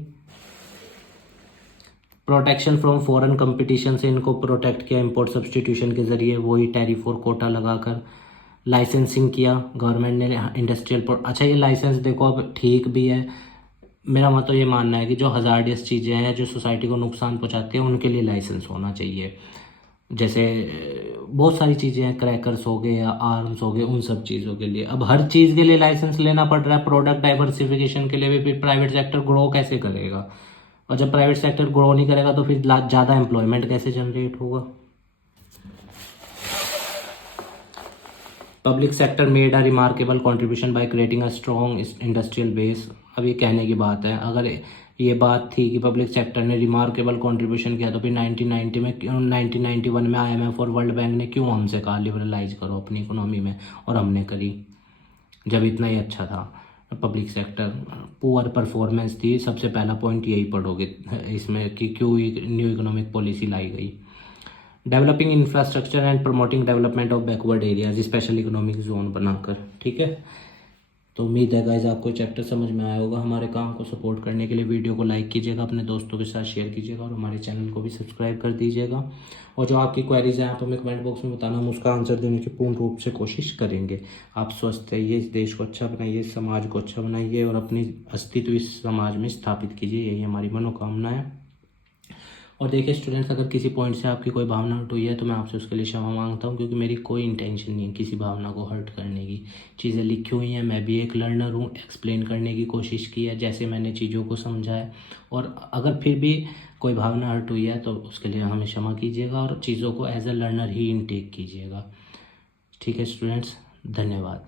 प्रोटेक्शन फ्रॉम फॉरेन कंपटीशन से इनको प्रोटेक्ट किया इम्पोर्ट सब्सटीट्यूशन के ज़रिए, वही टैरिफ और कोटा लगाकर। लाइसेंसिंग किया गवर्नमेंट ने इंडस्ट्रियल। अच्छा ये लाइसेंस देखो अब ठीक भी है, मेरा मतलब ये मानना है कि जो हज़ार्डियस चीज़ें हैं जो सोसाइटी को नुकसान पहुंचाती हैं उनके लिए लाइसेंस होना चाहिए। जैसे बहुत सारी चीज़ें हैं, क्रैकर्स हो गए या आर्म्स हो गए, उन सब चीज़ों के लिए अब हर चीज़ के लिए लाइसेंस लेना पड़ रहा है। प्रोडक्ट डाइवर्सिफिकेशन के लिए भी फिर प्राइवेट सेक्टर ग्रो कैसे करेगा, और जब प्राइवेट सेक्टर ग्रो नहीं करेगा तो फिर ज़्यादा एम्प्लॉयमेंट कैसे जनरेट होगा। Public sector made a remarkable contribution by creating a strong industrial base. अब ये कहने की बात है, अगर ये बात थी कि पब्लिक सेक्टर ने रिमार्केबल कंट्रीब्यूशन किया तो फिर 1991 में IMF और वर्ल्ड बैंक ने क्यों हमसे कहा लिबरलाइज करो अपनी इकोनॉमी में, और हमने करी जब इतना ही अच्छा था। पब्लिक सेक्टर पुअर परफॉर्मेंस थी, सबसे पहला पॉइंट यही पढ़ोगे इसमें कि क्यों न्यू इकोनॉमिक पॉलिसी लाई गई। Developing infrastructure and promoting development of backward areas special economic zone बनाकर, ठीक है। तो उम्मीद है गाइज आपको चैप्टर समझ में आया होगा। हमारे काम को सपोर्ट करने के लिए वीडियो को लाइक कीजिएगा, अपने दोस्तों के साथ शेयर कीजिएगा और हमारे चैनल को भी सब्सक्राइब कर दीजिएगा। और जो आपकी क्वेरीज हैं आप हमें कमेंट बॉक्स में बताना, हम उसका आंसर देने की पूर्ण रूप से कोशिश करेंगे। आप स्वस्थ रहिए, इस देश को अच्छा बनाइए, समाज को अच्छा बनाइए और अपनी अस्तित्व इस समाज में स्थापित कीजिए, यही हमारी मनोकामना है। और देखिए स्टूडेंट्स, अगर किसी पॉइंट से आपकी कोई भावना हट हुई है तो मैं आपसे उसके लिए क्षमा मांगता हूँ, क्योंकि मेरी कोई इंटेंशन नहीं है किसी भावना को हर्ट करने की। चीज़ें लिखी हुई हैं, मैं भी एक लर्नर हूँ, एक्सप्लेन करने की कोशिश की है जैसे मैंने चीज़ों को समझा है। और अगर फिर भी कोई भावना हर्ट हुई है तो उसके लिए हमें क्षमा कीजिएगा और चीज़ों को एज अ लर्नर ही इनटेक कीजिएगा। ठीक है स्टूडेंट्स, धन्यवाद।